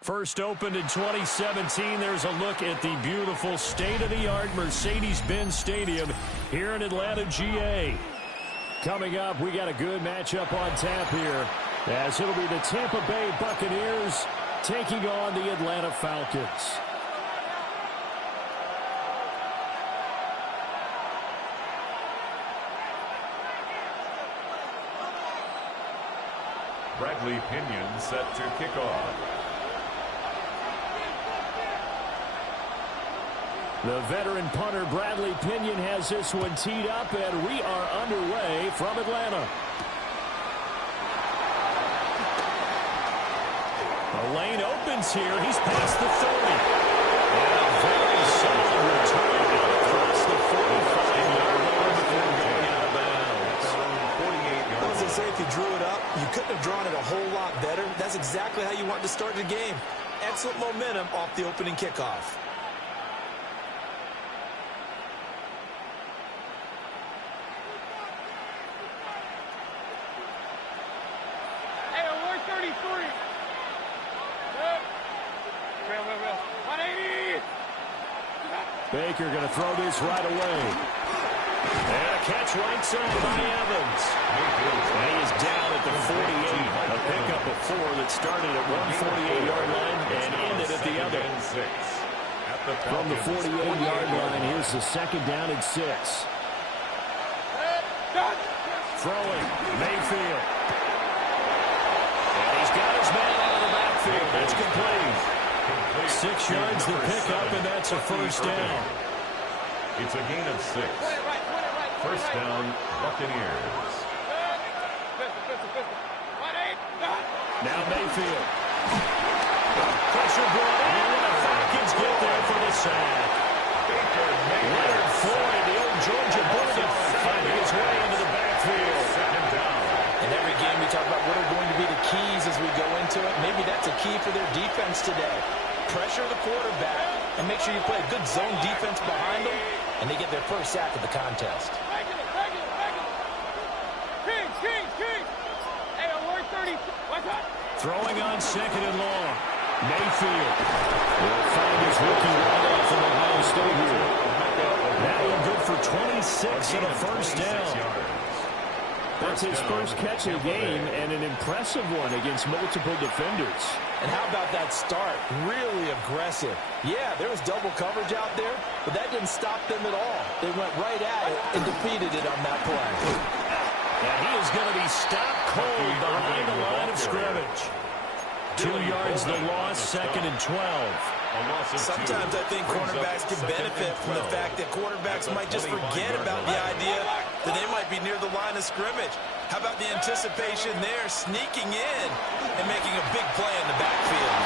First opened in 2017. There's a look at the beautiful state-of-the-art Mercedes-Benz Stadium here in Atlanta, GA. Coming up, we got a good matchup on tap here, as it'll be the Tampa Bay Buccaneers taking on the Atlanta Falcons. Bradley Pinion set to kick off. The veteran punter Bradley Pinion has this one teed up, and we are underway from Atlanta. The lane opens here. He's past the 30. And a very solid return across the 45-yard line before going out of bounds. 48 yards. As they say, if you drew it up, you couldn't have drawn it a whole lot better. That's exactly how you want to start the game. Excellent momentum off the opening kickoff. Baker going to throw this right away. And a catch right side by Evans. And he is down at the 48. A pickup of 4 that started at 148-yard line and ended at the other. From the 48-yard line, here's the second down and 6. Throwing, Mayfield. And he's got his man out of the backfield. It's complete. 6 yards to pick up, and that's a first down. It's a gain of 6. First down, Buccaneers. Now Mayfield. Pressure brought in, and the Falcons get there for the sack. Leonard Floyd, the old Georgia Bulldog, finding his way into the backfield. Second down. In every game, we talk about what are going to be the keys as we go into it. Maybe that's a key for their defense today. Pressure the quarterback, and make sure you play a good zone defense behind them, and they get their first sack of the contest. Throwing on second and long. Mayfield will find his rookie wideout from Ohio State here. That one good for 26 and a first down. That's his first catch of the game and an impressive one against multiple defenders. And how about that start? Really aggressive. Yeah, there was double coverage out there, but that didn't stop them at all. They went right at it and defeated it on that play. And he is going to be stopped cold behind the line of scrimmage. 2 yards the loss, second and 12. Sometimes I think cornerbacks can benefit from the fact that quarterbacks might just forget about the idea that they might be near the line of scrimmage. How about the anticipation there, sneaking in and making a big play in the backfield?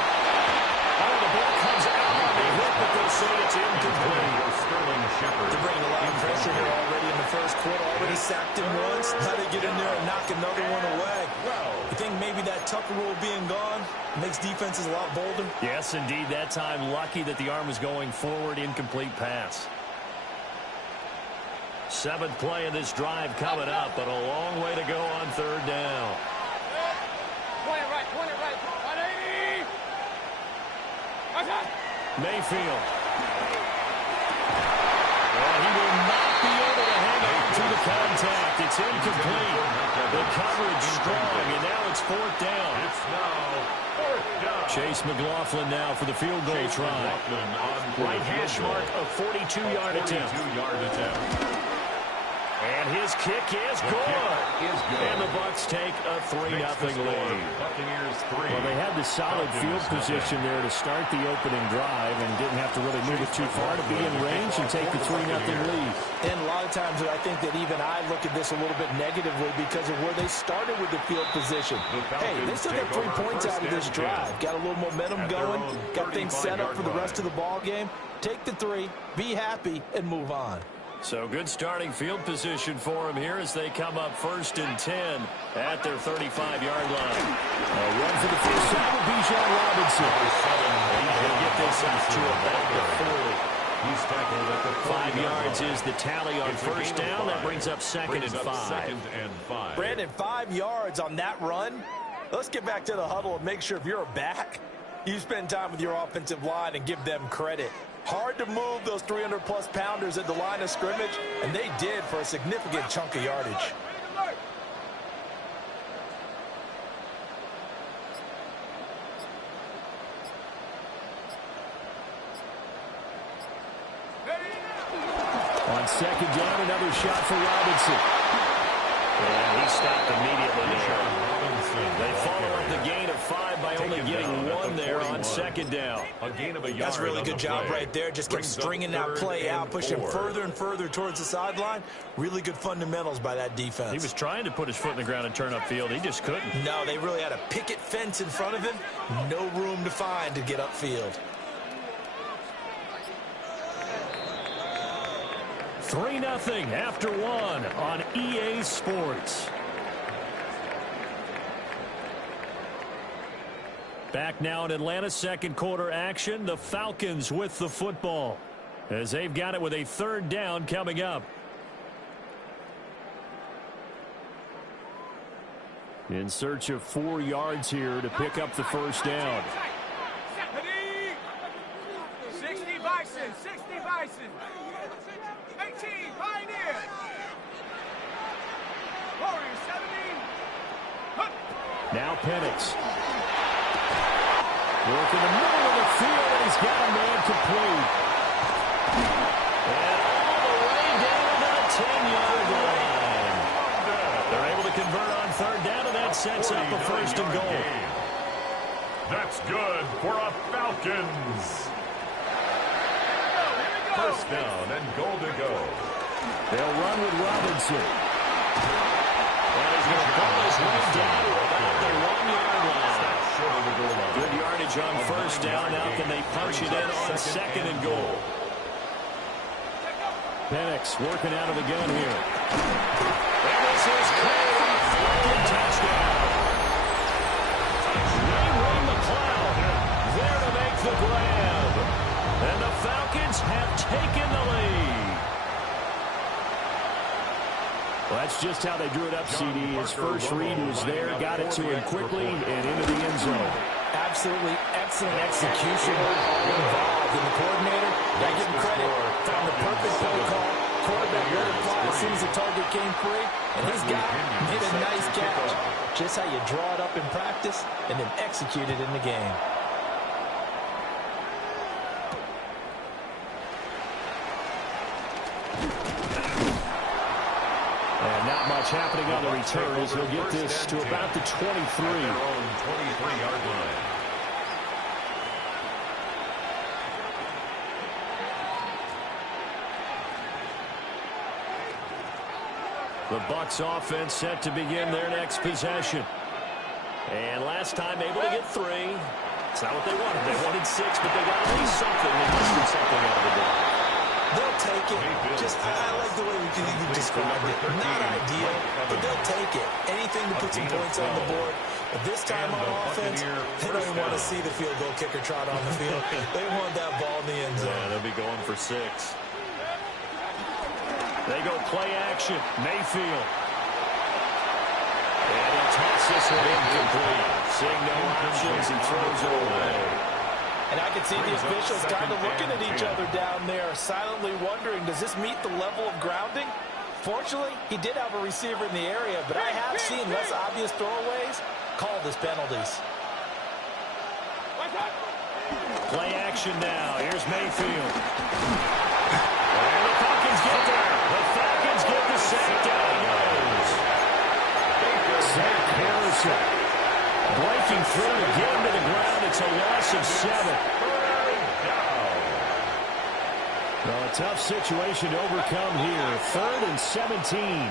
Oh, the ball comes out on the hit, but they say it's incomplete. They're bringing a lot of pressure here already in the first quarter. Already sacked him once. Now they get in there and knock another one away. You think maybe that Tucker rule being gone makes defenses a lot bolder? Yes, indeed. That time, lucky that the arm was going forward. Incomplete pass. 7th play of this drive coming up, but a long way to go on third down. Point it right. 180. Mayfield. Well, he will not be able to hang on to the contact. It's incomplete. The coverage strong, and now it's 4th down. It's now 4th down. Chase McLaughlin now for the field goal try. Right hash mark of 42-yard attempt. And his kick is good. And the Bucs take a 3-0 lead. Well, they had the solid field position there to start the opening drive and didn't have to really move it too far to be in range and take the 3-0 lead. And a lot of times I think that even I look at this a little bit negatively because of where they started with the field position. Hey, they still got 3 points out of this drive. Got a little momentum going. Got things set up for the rest of the ball game. Take the 3, be happy, and move on. So good starting field position for him here as they come up 1st and 10 at their 35-yard line. A run for the first time with Bijan Robinson. He's going to get this out to about the 40. He's tackled at the 5 yards is the tally on first down. That brings up 2nd and 5. Brandon, 5 yards on that run. Let's get back to the huddle and make sure if you're a back, you spend time with your offensive line and give them credit. Hard to move those 300-plus pounders at the line of scrimmage, and they did for a significant chunk of yardage. On 2nd down, another shot for Robinson. And he stopped immediately there. They follow up the gain of 5 by only getting 1 there on 2nd down. A gain of a yard. That's a really good job right there. Just kept stringing that play out, pushing further and further towards the sideline. Really good fundamentals by that defense. He was trying to put his foot in the ground and turn upfield. He just couldn't. No, they really had a picket fence in front of him. No room to find to get upfield. 3-0 after 1 on EA Sports. Back now in Atlanta, 2nd quarter action. The Falcons with the football as they've got it with a 3rd down coming up. In search of 4 yards here to pick up the first down. 60 Bison. 18 Pioneers. Warriors 17. Now Penix. Work in the middle of the field, and he's got a man complete. And all the way down to the 10-yard line. They're able to convert on 3rd down, and that sets up a 1st and goal. That's good for a Falcons. 1st down and goal to go. They'll run with Robinson. And he's going to pull his way down to about the 1-yard line. Good yardage on 1st down. Now can they punch it in on 2nd and goal? Penix working out of the gun here. And this is caught. Falcon touchdown. Ray McLeod there to make the grab. And the Falcons have taken the lead. Well, that's just how they drew it up, CD. His first read was there, got it to him quickly, and into the end zone. Absolutely excellent execution involved. And the coordinator, I give him credit, found the perfect play call. Quarterback let it fly as soon as the target came free, and his guy made a nice catch. Just how you draw it up in practice and then execute it in the game. And not much happening on the return as he'll get this to about the 23. Their own 23-yard line. The Bucs offense set to begin their next possession. And last time able to get 3. It's not what they wanted. They wanted 6, but they got at least something. They must get something out of the game. They'll take it. Just, I like the way you described it. Not ideal, but they'll take it. Anything to put some points on the board. But this time on offense, they don't even want to see the field goal kicker trot on the field. They want that ball in the end zone. Yeah, they'll be going for 6. They go play action. Mayfield. And he'll toss this one incomplete. Seeing no options, he throws it away. And I can see the officials kind of looking at each other down there, silently wondering, does this meet the level of grounding? Fortunately, he did have a receiver in the area, but I have seen less obvious throwaways called as penalties. Play action now. Here's Mayfield. And the Falcons get there. The Falcons get the sack. Down he goes. Zach Harrison breaking through to get him to the ground. It's a loss of 7. Well, a tough situation to overcome here. 3rd and 17.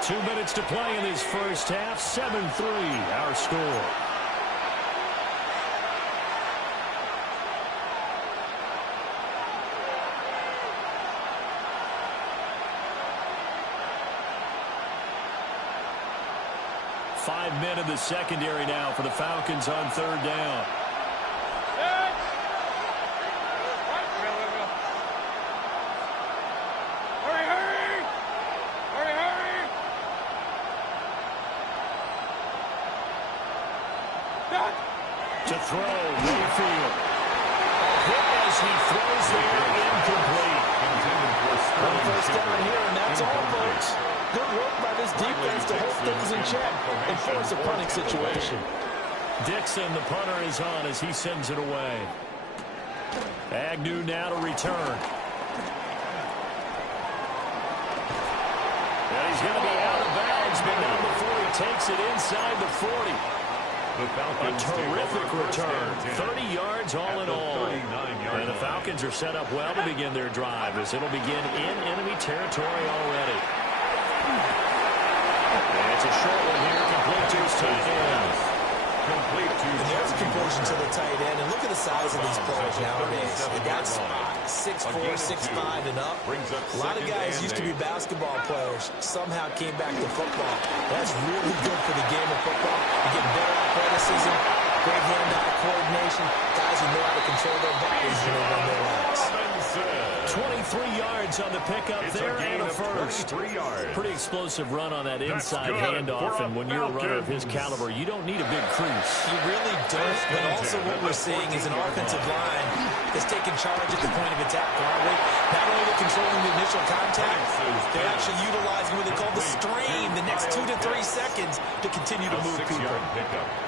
2 minutes to play in this first half. 7-3 our score. Five men in the secondary now for the Falcons on 3rd down. To throw, Mayfield. As he throws there, incomplete. One first down here, and that's all, folks. Good work by this defense to hold things in check and force a punting situation. Dixon, the punter, is on as he sends it away. Agnew now to return. And he's going to be out of bounds, but not before he takes it inside the 40. A terrific return. 30 yards all in all. And the Falcons are set up well to begin their drive as it'll begin in enemy territory already. And it's a short one here, complete to his tight end. And there's a completion to the tight end. And look at the size of these players nowadays. In that spot, 6'4", 6'5", and up. A lot of guys used to be basketball players. Somehow came back to football. That's really good for the game of football. You get better athleticism, great hand-eye coordination. Guys who know how to control their bodies and run their routes. 23 yards on the pickup there and a first. Pretty explosive run on that inside handoff, and when you're a runner of his caliber, you don't need a big crease. You really don't, but also what we're seeing is an offensive line that's taking charge at the point of attack, aren't we? Not only they're controlling the initial contact, they're actually utilizing what they call the stream, the next 2 to 3 seconds to continue to move people.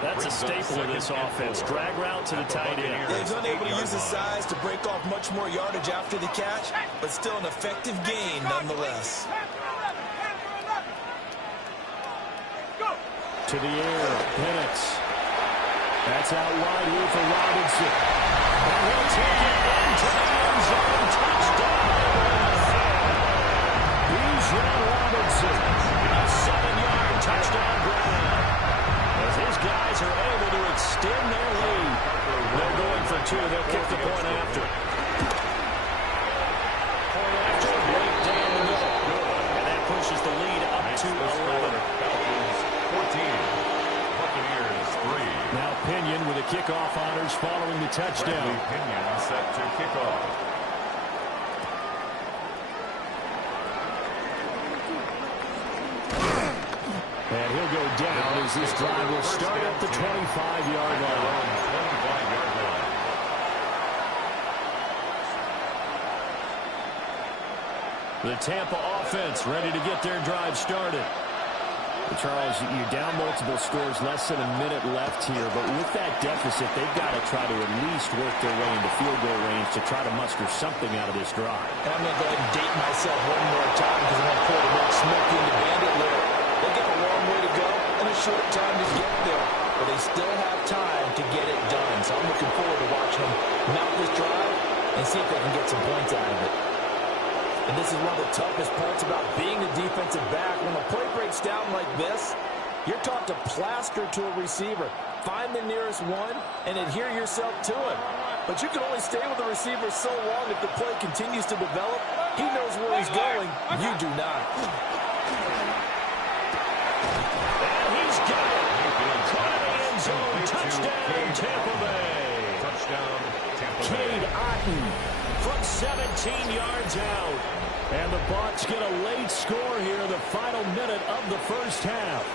That's a staple of this offense. Drag route to the tight end. He's unable to use his size to break off much more yardage after the catch, but still an effective gain nonetheless. To the air, Penix. That's out wide here for Robinson. And he'll take it into the end zone. Touchdown. Bijan Robinson. A 7-yard touchdown grab. As his guys are able to extend their lead. They're going for 2. They'll kick the point after. And that pushes the lead up to 11. Falcons 14, Buccaneers 3. Now Pinion with the kickoff honors following the touchdown. Pinion set to kick off. And he'll go down as this drive will start at the 25-yard line. 25-yard line. The Tampa offense ready to get their drive started. Charles, you're down multiple scores, less than a minute left here, but with that deficit, they've got to try to at least work their way into field goal range to try to muster something out of this drive. And I'm going to go ahead and date myself one more time because I'm going to quarterback Smokey into Bandit later. They got a long way to go and a short time to get there, but they still have time to get it done. So I'm looking forward to watching them mount this drive and see if they can get some points out of it. And this is one of the toughest parts about being a defensive back. When a play breaks down like this, you're taught to plaster to a receiver. Find the nearest one and adhere yourself to him. But you can only stay with the receiver so long if the play continues to develop. He knows where he's going. You do not. And he's got it. Caught in the end zone. Touchdown, Tampa Bay. Touchdown, Tampa Bay. Cade Otton from 17 yards out. And the Bucs get a late score here in the final minute of the first half.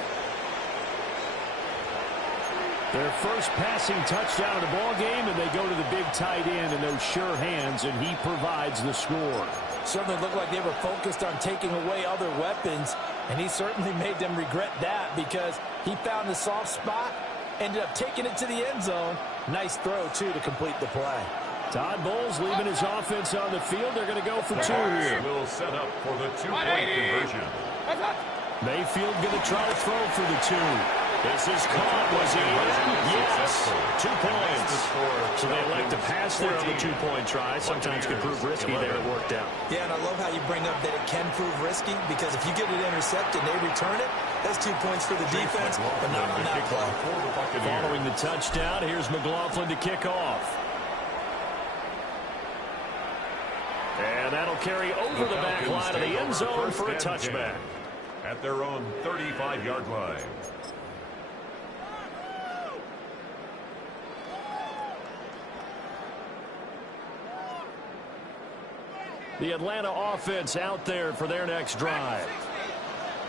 Their first passing touchdown of the ball game, and they go to the big tight end in those sure hands, and he provides the score. Certainly looked like they were focused on taking away other weapons, and he certainly made them regret that because he found the soft spot, ended up taking it to the end zone. Nice throw, too, to complete the play. Todd Bowles leaving his offense on the field. They're going to go for two here. Will set up for the two-point conversion. Mayfield going to try to throw for the two. This is caught. Was he in? Yes. 2 points. So they elect to pass there on the two-point try. Sometimes can prove risky there. It worked out. Yeah, and I love how you bring up that it can prove risky because if you get it intercepted and they return it, that's 2 points for the defense, but not on that play. Following the touchdown, here's McLaughlin to kick off. And that'll carry over the back line of the end zone for a touchback. At their own 35-yard line. The Atlanta offense out there for their next drive.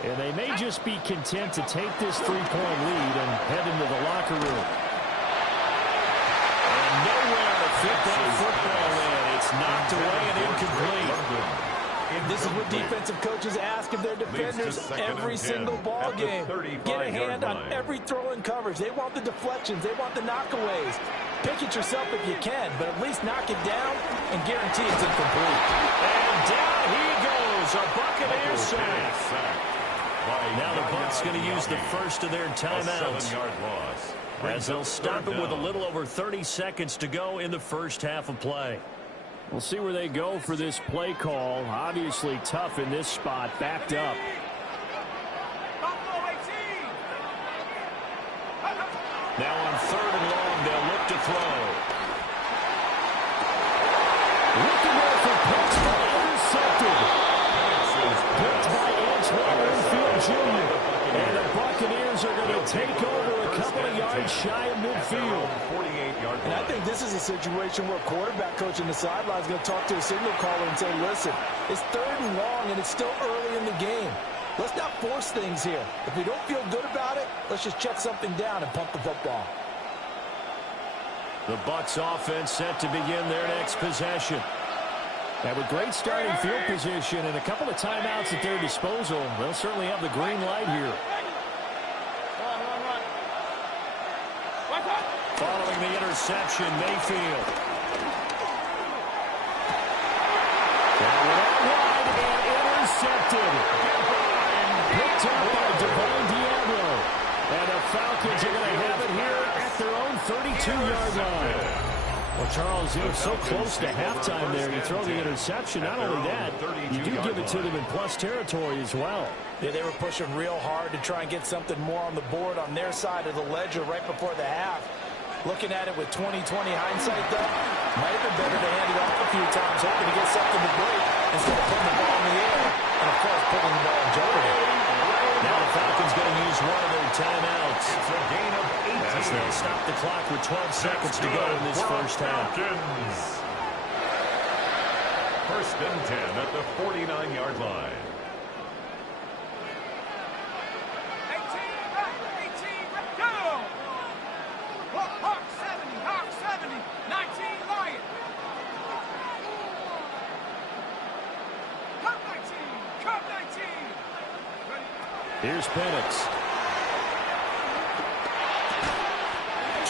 And they may just be content to take this 3-point lead and head into the locker room. And nowhere to fit that football in. It's knocked away and incomplete. This is what defensive coaches ask of their defenders every single ball game. Get a hand on every throw in coverage. They want the deflections. They want the knockaways. Pick it yourself if you can, but at least knock it down and guarantee it's incomplete. And down he goes. A Buccaneers sack. Now the Bucs going to use the first of their timeouts. As they'll stop it with a little over 30 seconds to go in the first half of play. We'll see where they go for this play call. Obviously tough in this spot, backed up. Now on 3rd and long, they'll look to throw. Looking there for Pitts, but intercepted. Picked by Antoine Winfield Jr. And the Buccaneers are going to take over a couple of yards shy of midfield. And I think this is a situation where a quarterback coach in the sideline is going to talk to a signal caller and say, listen, it's 3rd and long and it's still early in the game. Let's not force things here. If we don't feel good about it, let's just check something down and pump the football. The Bucs offense set to begin their next possession. And with great starting field position and a couple of timeouts at their disposal, they'll certainly have the green light here. Following the interception, Mayfield. That went out wide and intercepted. Picked up by Devon Diablo. And the Falcons are going to have it here at their own 32-yard line. Well, Charles, you were so close to halftime there. You throw the interception. Not only that, you do give it to them in plus territory as well. Yeah, they were pushing real hard to try and get something more on the board on their side of the ledger right before the half. Looking at it with 20/20 hindsight, though, might have been better to hand it off a few times, hoping to get something to break instead of putting the ball in the air and, of course, putting the ball in jeopardy. Now the Falcons going to use one of their timeouts. It's a gain of 18. As they'll stop the clock with 12 seconds to go in this first half. Falcons. First and 10 at the 49-yard line. 18, go! Hawk 70, 19, Lion. Come 19. Here's Penix.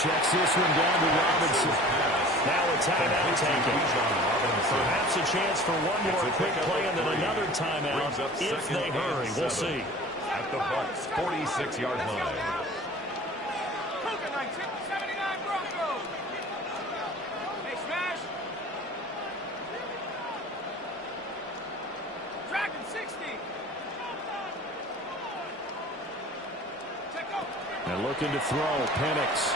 Checks this one down to Robinson. Now a timeout taken. Perhaps a chance for one more quick play and then another timeout if they hurry. We'll see. At the Bucs' 46-yard line. Cougar 19, 79 Broncos. Hey, smash. Dragon 60. Take off. And looking to throw, Penix.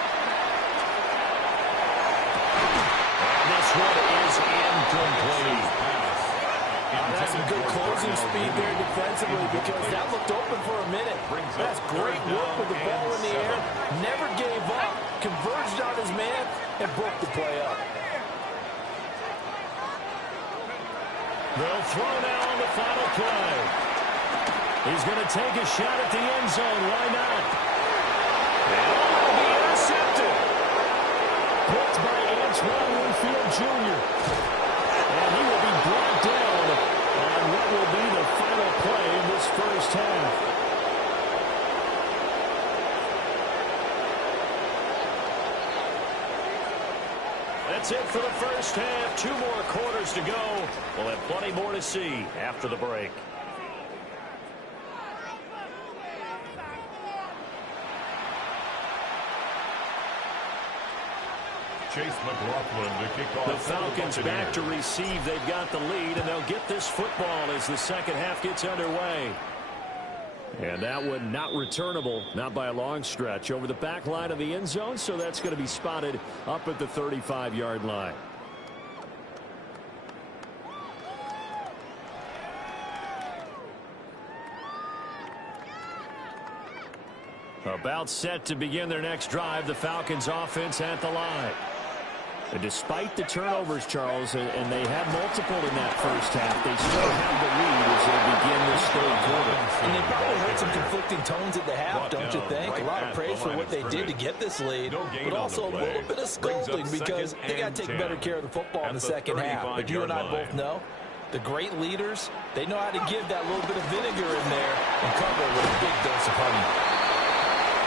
And this one is incomplete. That's some good closing speed there defensively because that looked open for a minute. That's great work with the ball in the air. Never gave up. Converged on his man and broke the play up. They'll throw now on the final play. He's going to take a shot at the end zone. Why not? And will be intercepted. Picked by Antoine Winfield Jr. And he will be brought down on what will be the final play in this first half. That's it for the first half. 2 more quarters to go. We'll have plenty more to see after the break. Chase McLaughlin to kick off. The Falcons back to receive. They've got the lead, and they'll get this football as the second half gets underway. And that one not returnable, not by a long stretch, over the back line of the end zone, so that's going to be spotted up at the 35-yard line. About set to begin their next drive, the Falcons offense at the line. And despite the turnovers, Charles, and they had multiple in that first half, they still have the lead as they begin this third quarter. And they probably heard some conflicting tones at the half, don't you think? A lot of praise for what they did to get this lead, but also a little bit of scolding because they got to take better care of the football in the second half. But you and I both know the great leaders, they know how to give that little bit of vinegar in there and cover it with a big dose of honey.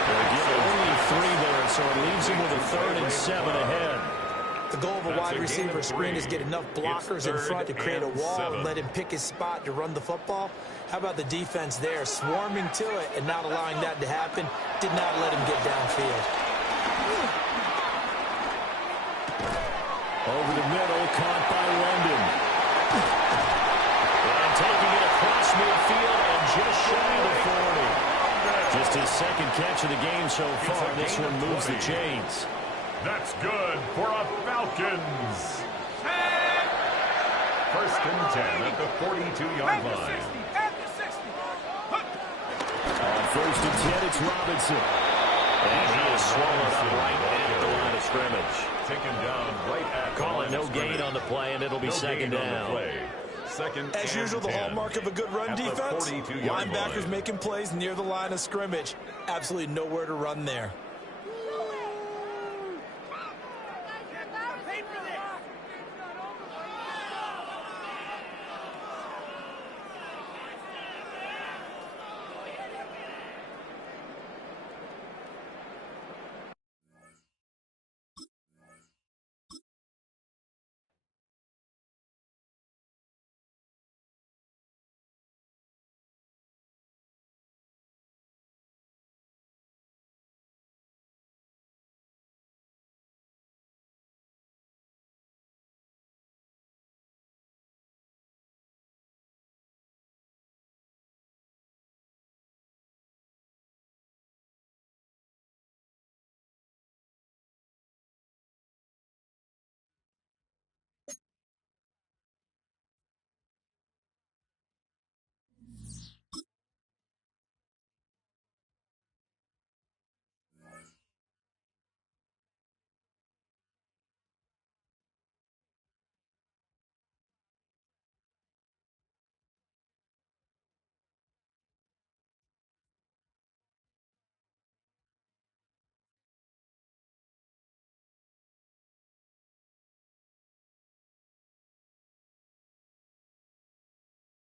They're given only 3 there, so it leaves them with a 3rd and 7 ahead. The goal of a wide receiver screen is get enough blockers in front to create a wall and let him pick his spot to run the football. How about the defense there, swarming to it and not allowing that to happen? Did not let him get downfield. Over the middle, caught by London. And taking it across midfield and just shy of 40. Just his second catch of the game so far. This one moves the chains. That's good for a Falcons. First and 10 at the 42-yard line. On first and 10, it's Robinson. And he is swallowed up right at the line of scrimmage. Taken down right at the Call line it no of gain scrimmage. on the play, and it'll be second down. Second As usual, the hallmark of a good run defense, linebackers making plays near the line of scrimmage. Absolutely nowhere to run there.